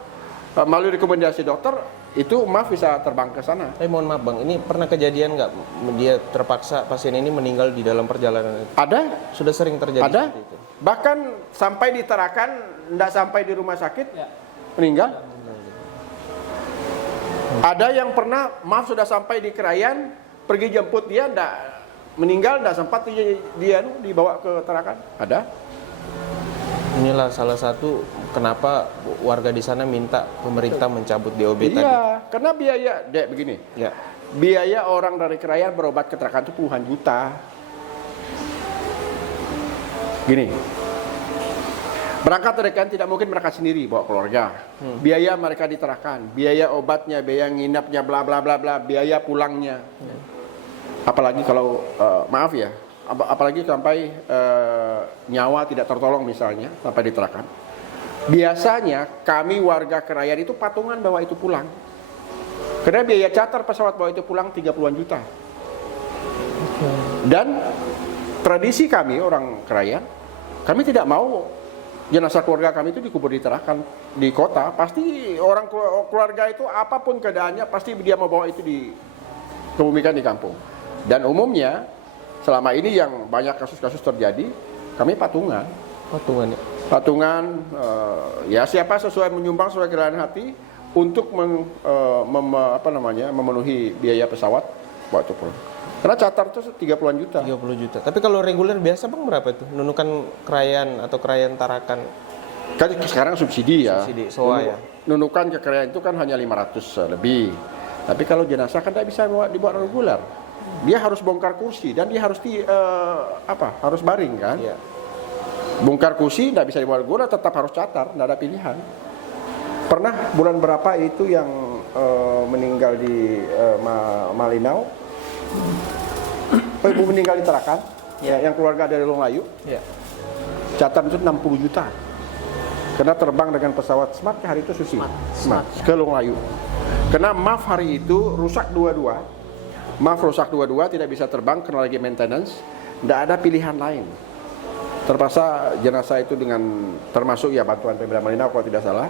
melalui rekomendasi dokter itu MAF bisa terbang ke sana. Mohon maaf Bang, ini pernah kejadian nggak dia terpaksa pasien ini meninggal di dalam perjalanan itu? Ada. Sudah sering terjadi Ada. seperti itu? Bahkan sampai di Tarakan, tidak sampai di rumah sakit, meninggal. Ada yang pernah, maaf sudah sampai di Krayan, pergi jemput dia, meninggal, tidak sempat dia dibawa ke Tarakan. Ada. Inilah salah satu kenapa warga di sana minta pemerintah mencabut DOB tadi. Iya, karena biaya, begini. Ya. Biaya orang dari Krayan berobat ke Tarakan itu puluhan juta. Gini, berangkat dari Tarakan tidak mungkin berangkat sendiri bawa keluarga. Biaya mereka di Tarakan, biaya obatnya, biaya nginapnya, bla bla bla bla, biaya pulangnya. Apalagi kalau maaf ya, apalagi sampai nyawa tidak tertolong misalnya sampai di Tarakan. Biasanya kami warga Krayan itu patungan bawa itu pulang. Karena biaya charter pesawat bawa itu pulang 30-an juta. Dan tradisi kami orang Krayan, kami tidak mau jenazah keluarga kami itu dikubur di Tarakan di kota. Pasti orang keluarga itu apapun keadaannya pasti dia mau bawa itu dikebumikan di kampung. Dan umumnya selama ini yang banyak kasus-kasus terjadi, kami patungan. Patungan ya. Patungan, ya siapa sesuai menyumbang sesuai keadaan hati untuk memenuhi biaya pesawat waktu pulang. Karena charter itu 30-an juta. 30 juta. Tapi kalau reguler biasa Bang berapa itu? Nunukan Krayan atau Krayan Tarakan? Kan sekarang subsidi ya. Subsidi, SOA ya. Nunukan ke Krayan itu kan hanya 500 lebih. Tapi kalau jenazah kan tidak bisa dibuat reguler. Dia harus bongkar kursi dan dia harus harus baring kan. Iya. Bongkar kursi tidak bisa dibuat reguler, tetap harus charter, tidak ada pilihan. Pernah bulan berapa itu yang meninggal di Malinau? Ibu meninggal di Tarakan, yang keluarga dari Longlayu. Iya. Charter itu 60 juta. Karena terbang dengan pesawat Smart hari itu Susi. Smart ke Longlayu. Karena MAF hari itu rusak dua-dua. MAF rusak dua-dua, tidak bisa terbang karena lagi maintenance. Tidak ada pilihan lain. Terpaksa jenazah itu dengan termasuk ya bantuan Pemda Malinau kalau tidak salah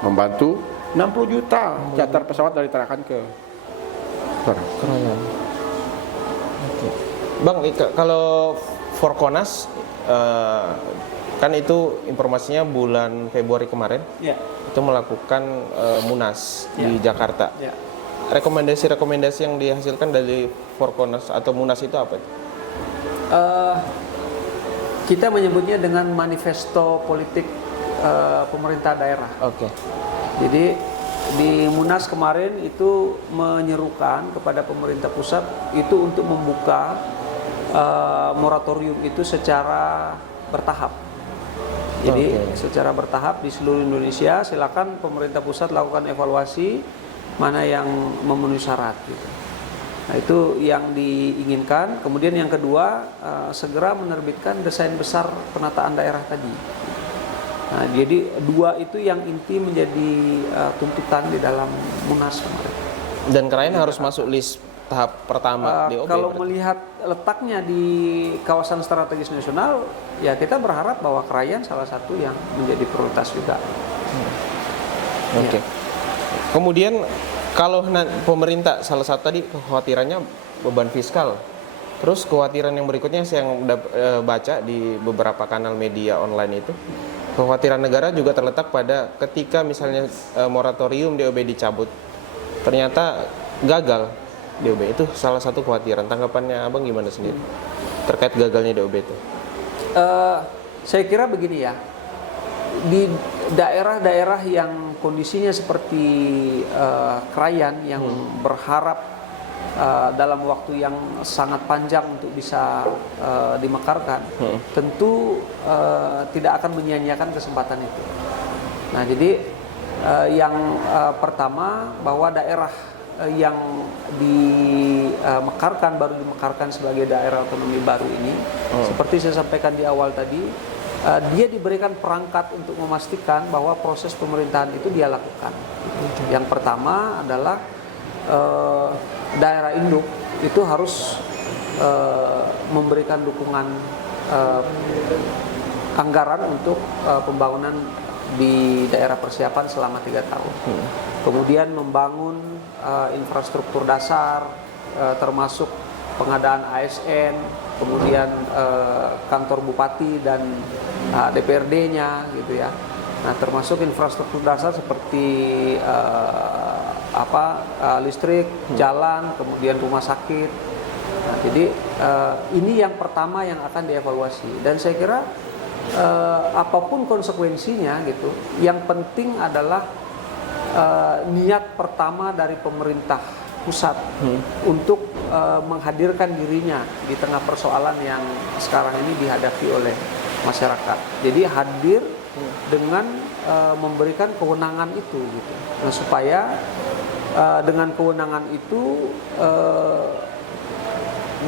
membantu 60 juta charter pesawat dari Tarakan ke Krayan. Oke. Bang, kalau Forkonas kan itu informasinya bulan Februari kemarin. Ya. Itu melakukan Munas di Jakarta. Ya. Rekomendasi-rekomendasi yang dihasilkan dari Forkonas atau Munas itu apa? Kita menyebutnya dengan manifesto politik pemerintah daerah. Oke. Jadi di Munas kemarin itu menyerukan kepada pemerintah pusat itu untuk membuka moratorium itu secara bertahap. Jadi secara bertahap di seluruh Indonesia, silakan pemerintah pusat lakukan evaluasi mana yang memenuhi syarat. Gitu. Nah itu yang diinginkan. Kemudian yang kedua, segera menerbitkan desain besar penataan daerah tadi. Nah, jadi dua itu yang inti menjadi tuntutan di dalam Munas kemarin. Dan Krayan harus masuk list tahap pertama DOB. Kalau melihat letaknya di kawasan strategis nasional, ya kita berharap bahwa Krayan salah satu yang menjadi prioritas juga. Oke. Kemudian kalau pemerintah salah satu tadi kekhawatirannya beban fiskal. Terus kekhawatiran yang berikutnya saya yang baca di beberapa kanal media online itu, kekhawatiran negara juga terletak pada ketika misalnya moratorium DOB dicabut, ternyata gagal DOB, itu salah satu kekhawatiran. Tanggapannya Abang gimana sendiri terkait gagalnya DOB itu? Saya kira begini ya, di daerah-daerah yang kondisinya seperti Krayan yang berharap dalam waktu yang sangat panjang untuk bisa dimekarkan, tentu tidak akan menyia-nyiakan kesempatan itu. Nah, jadi yang pertama bahwa daerah yang baru dimekarkan sebagai daerah otonomi baru ini, seperti saya sampaikan di awal tadi, dia diberikan perangkat untuk memastikan bahwa proses pemerintahan itu dia lakukan. Yang pertama adalah daerah induk itu harus memberikan dukungan anggaran untuk pembangunan di daerah persiapan selama 3 tahun. Kemudian membangun infrastruktur dasar, termasuk pengadaan ASN, kemudian kantor bupati dan DPRD-nya gitu ya. Nah, termasuk infrastruktur dasar seperti listrik, jalan, kemudian rumah sakit. Nah, jadi ini yang pertama yang akan dievaluasi. Dan saya kira apapun konsekuensinya gitu, yang penting adalah niat pertama dari pemerintah pusat untuk menghadirkan dirinya di tengah persoalan yang sekarang ini dihadapi oleh masyarakat. Jadi hadir dengan memberikan kewenangan itu gitu. Nah, supaya dengan kewenangan itu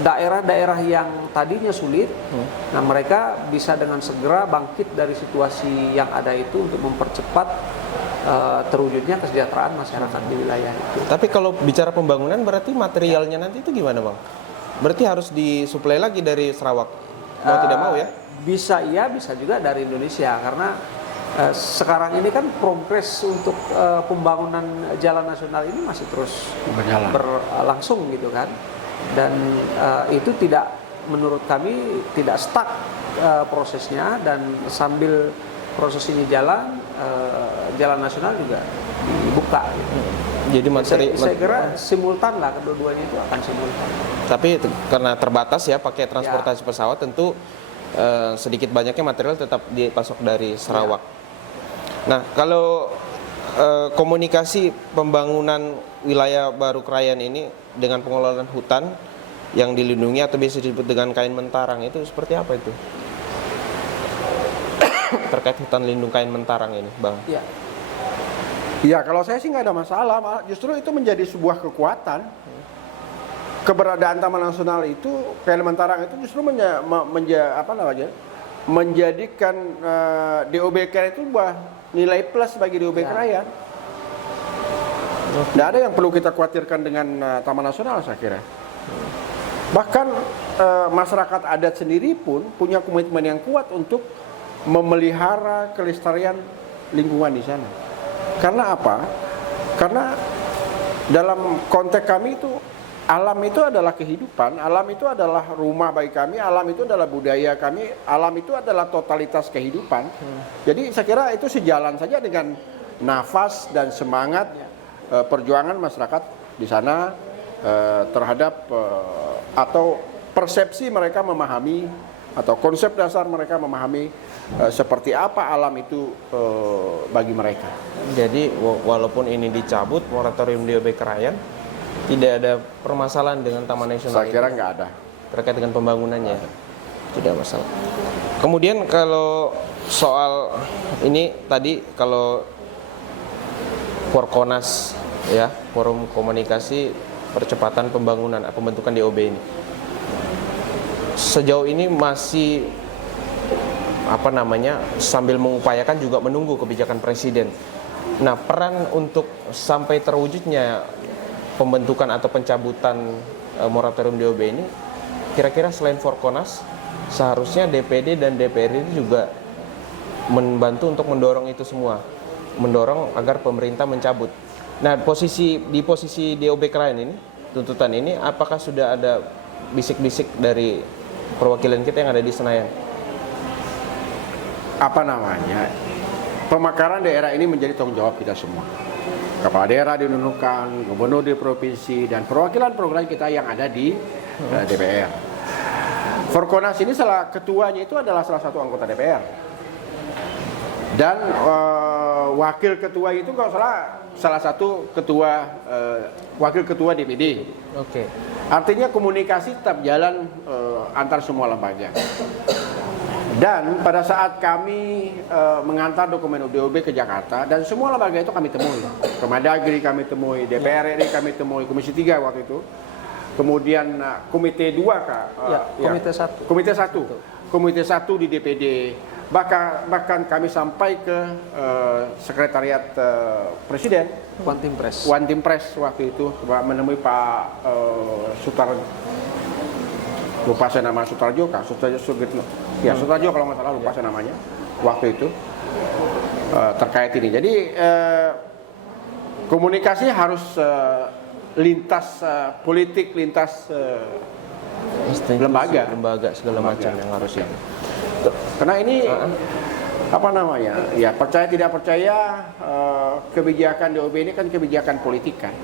daerah-daerah yang tadinya sulit, nah mereka bisa dengan segera bangkit dari situasi yang ada itu untuk mempercepat terwujudnya kesejahteraan masyarakat di wilayah itu. Tapi kalau bicara pembangunan berarti materialnya nanti itu gimana Bang? Berarti harus disuplai lagi dari Sarawak, mau tidak mau ya? Bisa iya, bisa juga dari Indonesia, karena sekarang ini kan progres untuk pembangunan jalan nasional ini masih terus berlangsung gitu kan, dan itu tidak, menurut kami tidak stuck prosesnya, dan sambil proses ini jalan, jalan nasional juga dibuka gitu. Jadi Saya kira simultan lah, kedua-duanya itu akan simultan. Tapi karena terbatas ya pakai transportasi pesawat, tentu sedikit banyaknya material tetap dipasok dari Sarawak. Nah, kalau komunikasi pembangunan wilayah baru Krayan ini dengan pengelolaan hutan yang dilindungi atau biasa disebut dengan kain mentarang itu seperti apa itu? Terkait hutan lindung kain mentarang ini, Bang. Ya. Ya, kalau saya sih nggak ada masalah, justru itu menjadi sebuah kekuatan. Keberadaan Taman Nasional itu, Kalimantan itu justru menjadikan DOB Krayan itu sebuah nilai plus bagi DOB Krayan. Tidak ada yang perlu kita khawatirkan dengan Taman Nasional, saya kira. Bahkan masyarakat adat sendiri pun punya komitmen yang kuat untuk memelihara kelestarian lingkungan di sana. Karena apa? Karena dalam konteks kami itu, alam itu adalah kehidupan, alam itu adalah rumah bagi kami, alam itu adalah budaya kami, alam itu adalah totalitas kehidupan. Jadi saya kira itu sejalan saja dengan nafas dan semangat perjuangan masyarakat di sana terhadap atau persepsi mereka memahami atau konsep dasar mereka memahami seperti apa alam itu bagi mereka. Jadi walaupun ini dicabut moratorium DOB Krayan, tidak ada permasalahan dengan Taman Nasional. Saya kira nggak ada. Terkait dengan pembangunannya, tidak masalah. Kemudian kalau soal ini tadi, kalau Forkonas ya, Forum Komunikasi Percepatan Pembangunan Pembentukan DOB ini, sejauh ini masih sambil mengupayakan juga menunggu kebijakan presiden. Nah, peran untuk sampai terwujudnya pembentukan atau pencabutan moratorium DOB ini, kira-kira selain Forkonas, seharusnya DPD dan DPR itu juga membantu untuk mendorong itu semua, mendorong agar pemerintah mencabut. Nah, di posisi DOB Krayan ini, tuntutan ini, apakah sudah ada bisik-bisik dari perwakilan kita yang ada di Senayan? Pemekaran daerah ini menjadi tanggung jawab kita semua. Kepala daerah di Nunukan, gubernur di provinsi, dan perwakilan program kita yang ada di DPR. Forkonas ini ketuanya itu adalah salah satu anggota DPR. Dan wakil ketua itu kalau salah satu ketua wakil ketua DPD. Oke. Artinya komunikasi tetap jalan antar semua lembaga. Dan pada saat kami mengantar dokumen DOB ke Jakarta, dan semua lembaga itu kami temui. Kemendagri kami temui, DPR RI kami temui, Komisi 3 waktu itu. Kemudian Komite 2 Komite 1 di DPD. Bahkan kami sampai ke sekretariat Presiden, One Team Press waktu itu, menemui Pak lupa saya nama Sutarjo Sugitno. Ya, Sutarjo kalau nggak salah, lupa saya namanya waktu itu terkait ini. Jadi komunikasi harus lintas politik, lintas lembaga segala macam yang harus itu. Karena ini ya percaya tidak percaya, kebijakan DOB ini kan kebijakan politik kan,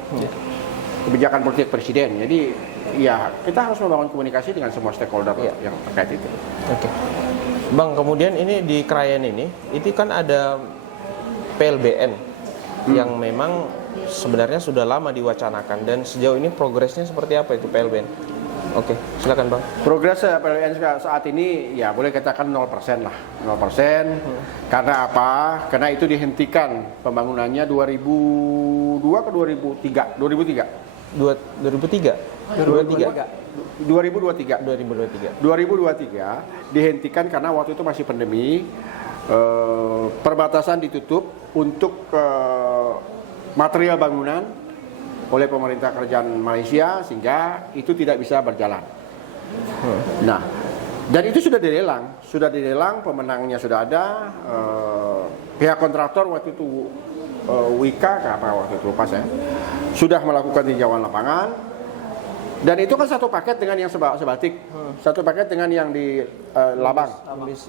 kebijakan politik presiden. Jadi ya kita harus membangun komunikasi dengan semua stakeholder yang terkait itu. Oke. Bang, kemudian ini di Krayan ini, itu kan ada PLBN yang memang sebenarnya sudah lama diwacanakan, dan sejauh ini progresnya seperti apa itu PLBN? Oke, silakan Bang. Progres PLBN saat ini ya boleh katakan 0% lah, 0%. Karena apa? Karena itu dihentikan pembangunannya 2002 ke 2003. 2023 dihentikan karena waktu itu masih pandemi. perbatasan ditutup untuk material bangunan oleh pemerintah kerajaan Malaysia sehingga itu tidak bisa berjalan. Nah, dan itu sudah dilelang, pemenangnya sudah ada. Pihak kontraktor waktu itu Wika, apa waktu itu lupa saya, sudah melakukan tinjauan lapangan. Dan itu kan satu paket dengan yang sebatik, satu paket dengan yang di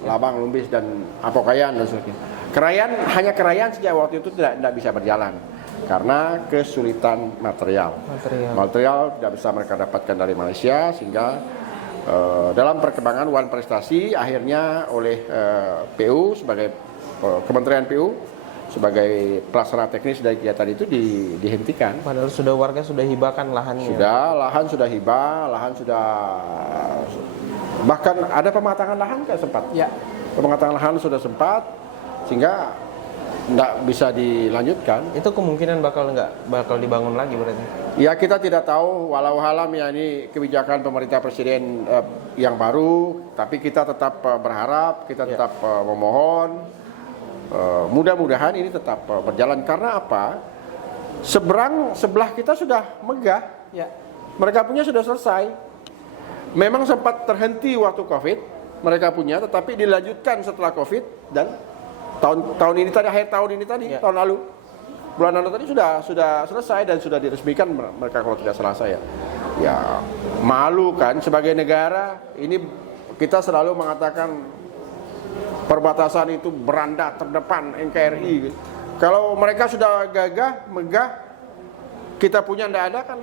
Labang, Lumbis dan Apokayan dan sebagainya. Hanya Krayan sejak waktu itu tidak bisa berjalan karena kesulitan material tidak bisa mereka dapatkan dari Malaysia sehingga dalam perkembangan Wan Prestasi akhirnya oleh PU sebagai Kementerian PU sebagai pelaksana teknis dari kegiatan itu dihentikan. Padahal warga sudah hibakan lahannya. Lahan sudah hibah, bahkan ada pematangan lahan kan sempat. Ya. Pematangan lahan sudah sempat sehingga tidak bisa dilanjutkan. Itu kemungkinan bakal dibangun lagi berarti. Ya kita tidak tahu, walau alam ya ini kebijakan pemerintah presiden yang baru, tapi kita tetap berharap, kita tetap memohon. Mudah-mudahan ini tetap berjalan karena apa? Sebelah kita sudah megah, Ya. mereka punya sudah selesai. Memang sempat terhenti waktu Covid, mereka punya, tetapi dilanjutkan setelah Covid dan tahun ini tadi, akhir tahun ini tadi, tahun lalu, bulan lalu tadi sudah selesai dan sudah diresmikan mereka kalau tidak salah saya. Ya malu kan sebagai negara ini kita selalu mengatakan perbatasan itu beranda terdepan NKRI. Kalau mereka sudah gagah, megah, kita punya tidak ada kan?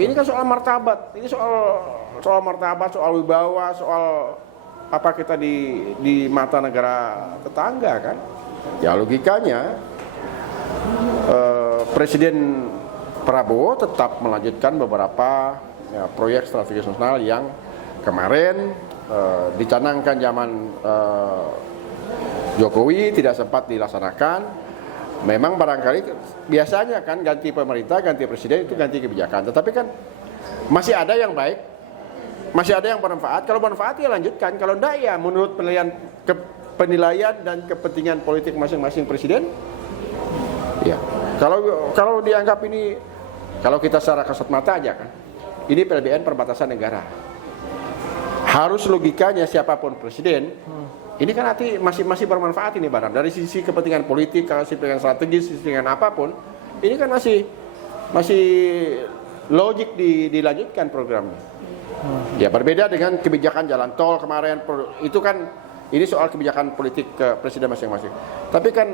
Ini kan soal martabat. Ini soal martabat, soal wibawa, soal apa kita di mata negara tetangga kan? Ya logikanya Presiden Prabowo tetap melanjutkan beberapa proyek strategis nasional yang kemarin dicanangkan zaman Jokowi tidak sempat dilaksanakan. Memang barangkali biasanya kan ganti pemerintah, ganti presiden itu ganti kebijakan. Tetapi kan masih ada yang baik, masih ada yang bermanfaat. Kalau bermanfaat ya lanjutkan. Kalau enggak ya menurut penilaian dan kepentingan politik masing-masing presiden. Ya. Kalau dianggap ini, kalau kita secara kasat mata aja kan, ini PLBN perbatasan negara. Harus logikanya siapapun presiden, ini kan nanti masih bermanfaat ini barang. Dari sisi kepentingan politik, kepentingan strategis, kepentingan apapun, ini kan masih logik dilanjutkan programnya. Ya berbeda dengan kebijakan jalan tol kemarin, itu kan ini soal kebijakan politik ke presiden masing-masing. Tapi kan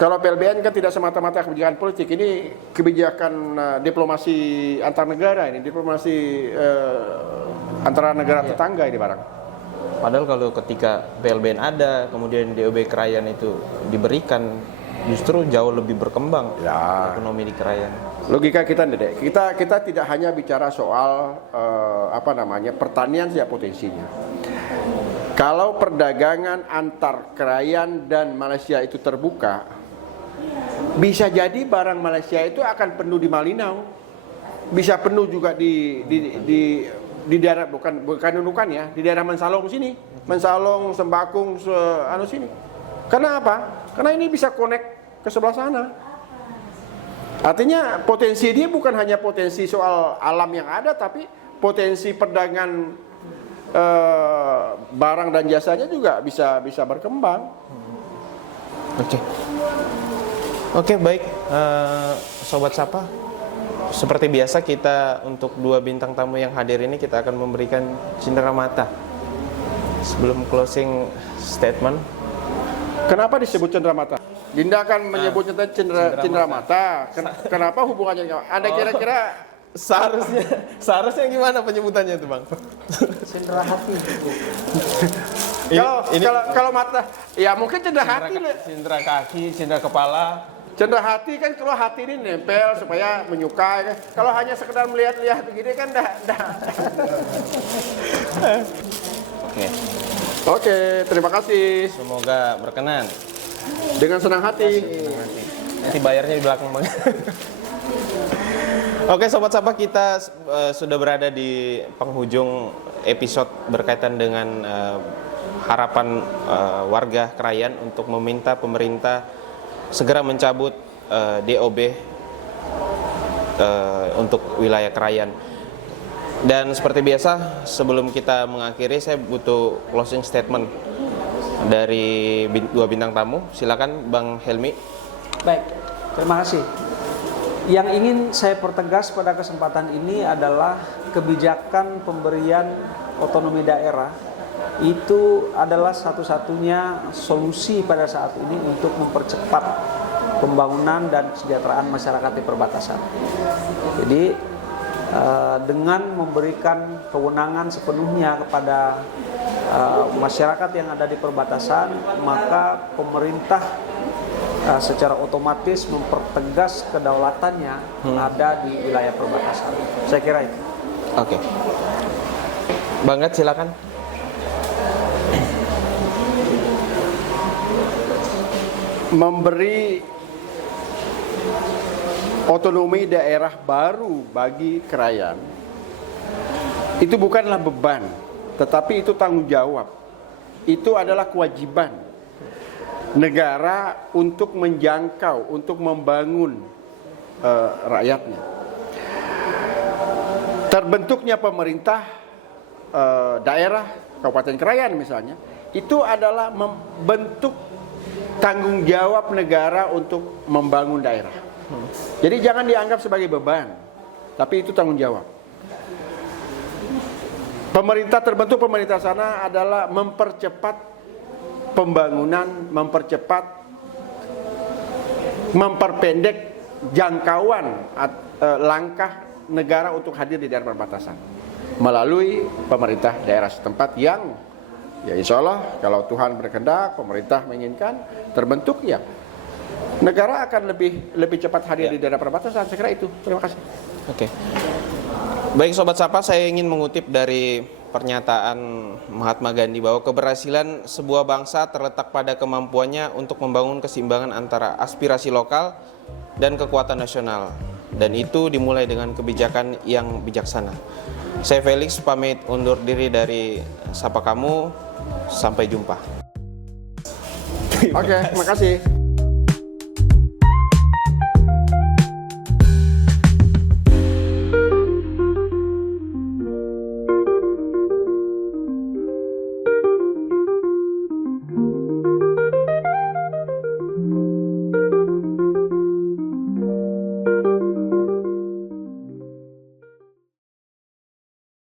kalau PLBN kan tidak semata-mata kebijakan politik, ini kebijakan diplomasi antar negara, ini diplomasi antara negara tetangga ini barang. Padahal kalau ketika PLBN ada, kemudian DOB Krayan itu diberikan, justru jauh lebih berkembang ekonomi di Krayan. Logika kita Dedek, kita tidak hanya bicara soal pertanian saja potensinya. Kalau perdagangan antar Krayan dan Malaysia itu terbuka, bisa jadi barang Malaysia itu akan penuh di Malinau, bisa penuh juga di daerah bukan Nunukan ya, di daerah Mensalong sini, Mensalong, Sembakung, sini. Karena apa? Karena ini bisa connect ke sebelah sana. Artinya potensi dia bukan hanya potensi soal alam yang ada, tapi potensi perdagangan barang dan jasanya juga bisa berkembang. Oke, baik, Sobat Sapa. Seperti biasa kita untuk dua bintang tamu yang hadir ini kita akan memberikan cindera mata sebelum closing statement. Kenapa disebut cindera mata? Dinda akan menyebutnya cindera mata. Kenapa hubungannya? Anda kira-kira seharusnya gimana penyebutannya itu, Bang? Cindera hati. Kalau mata, ya mungkin cindera hati. Cindera kaki, cindera kepala. Cendera hati kan kalau hati ini nempel supaya menyukai kan. Kalau hanya sekedar melihat-lihat begini kan dah. Oke, terima kasih. Semoga berkenan. Dengan senang hati. Nanti bayarnya di belakang, Bang. Oke, Sobat Sapa, kita sudah berada di penghujung episode berkaitan dengan harapan warga Krayan untuk meminta pemerintah segera mencabut DOB untuk wilayah Krayan. Dan seperti biasa, sebelum kita mengakhiri, saya butuh closing statement dari dua bintang tamu. Silakan Bang Helmi. Baik, terima kasih. Yang ingin saya pertegas pada kesempatan ini adalah kebijakan pemberian otonomi daerah itu adalah satu-satunya solusi pada saat ini untuk mempercepat pembangunan dan kesejahteraan masyarakat di perbatasan. Jadi dengan memberikan kewenangan sepenuhnya kepada masyarakat yang ada di perbatasan, maka pemerintah secara otomatis mempertegas kedaulatannya ada di wilayah perbatasan. Saya kira itu. Oke. Banget, silakan. Memberi otonomi daerah baru bagi Krayan itu bukanlah beban, tetapi itu tanggung jawab. Itu adalah kewajiban negara untuk menjangkau, untuk membangun rakyatnya. Terbentuknya pemerintah daerah Kabupaten Krayan misalnya, itu adalah membentuk tanggung jawab negara untuk membangun daerah. Jadi jangan dianggap sebagai beban, tapi itu tanggung jawab. Pemerintah terbentuk, pemerintah sana adalah mempercepat pembangunan, memperpendek jangkauan langkah negara untuk hadir di daerah perbatasan melalui pemerintah daerah setempat yang, ya insya Allah kalau Tuhan berkehendak, pemerintah menginginkan terbentuk, ya negara akan lebih cepat hadir di daerah perbatasan. Saya kira itu. Terima kasih. Oke. Baik Sobat Sapa, saya ingin mengutip dari pernyataan Mahatma Gandhi bahwa keberhasilan sebuah bangsa terletak pada kemampuannya untuk membangun keseimbangan antara aspirasi lokal dan kekuatan nasional. Dan itu dimulai dengan kebijakan yang bijaksana. Saya Felix pamit undur diri dari Sapa Kamu. Sampai jumpa. Oke, makasih.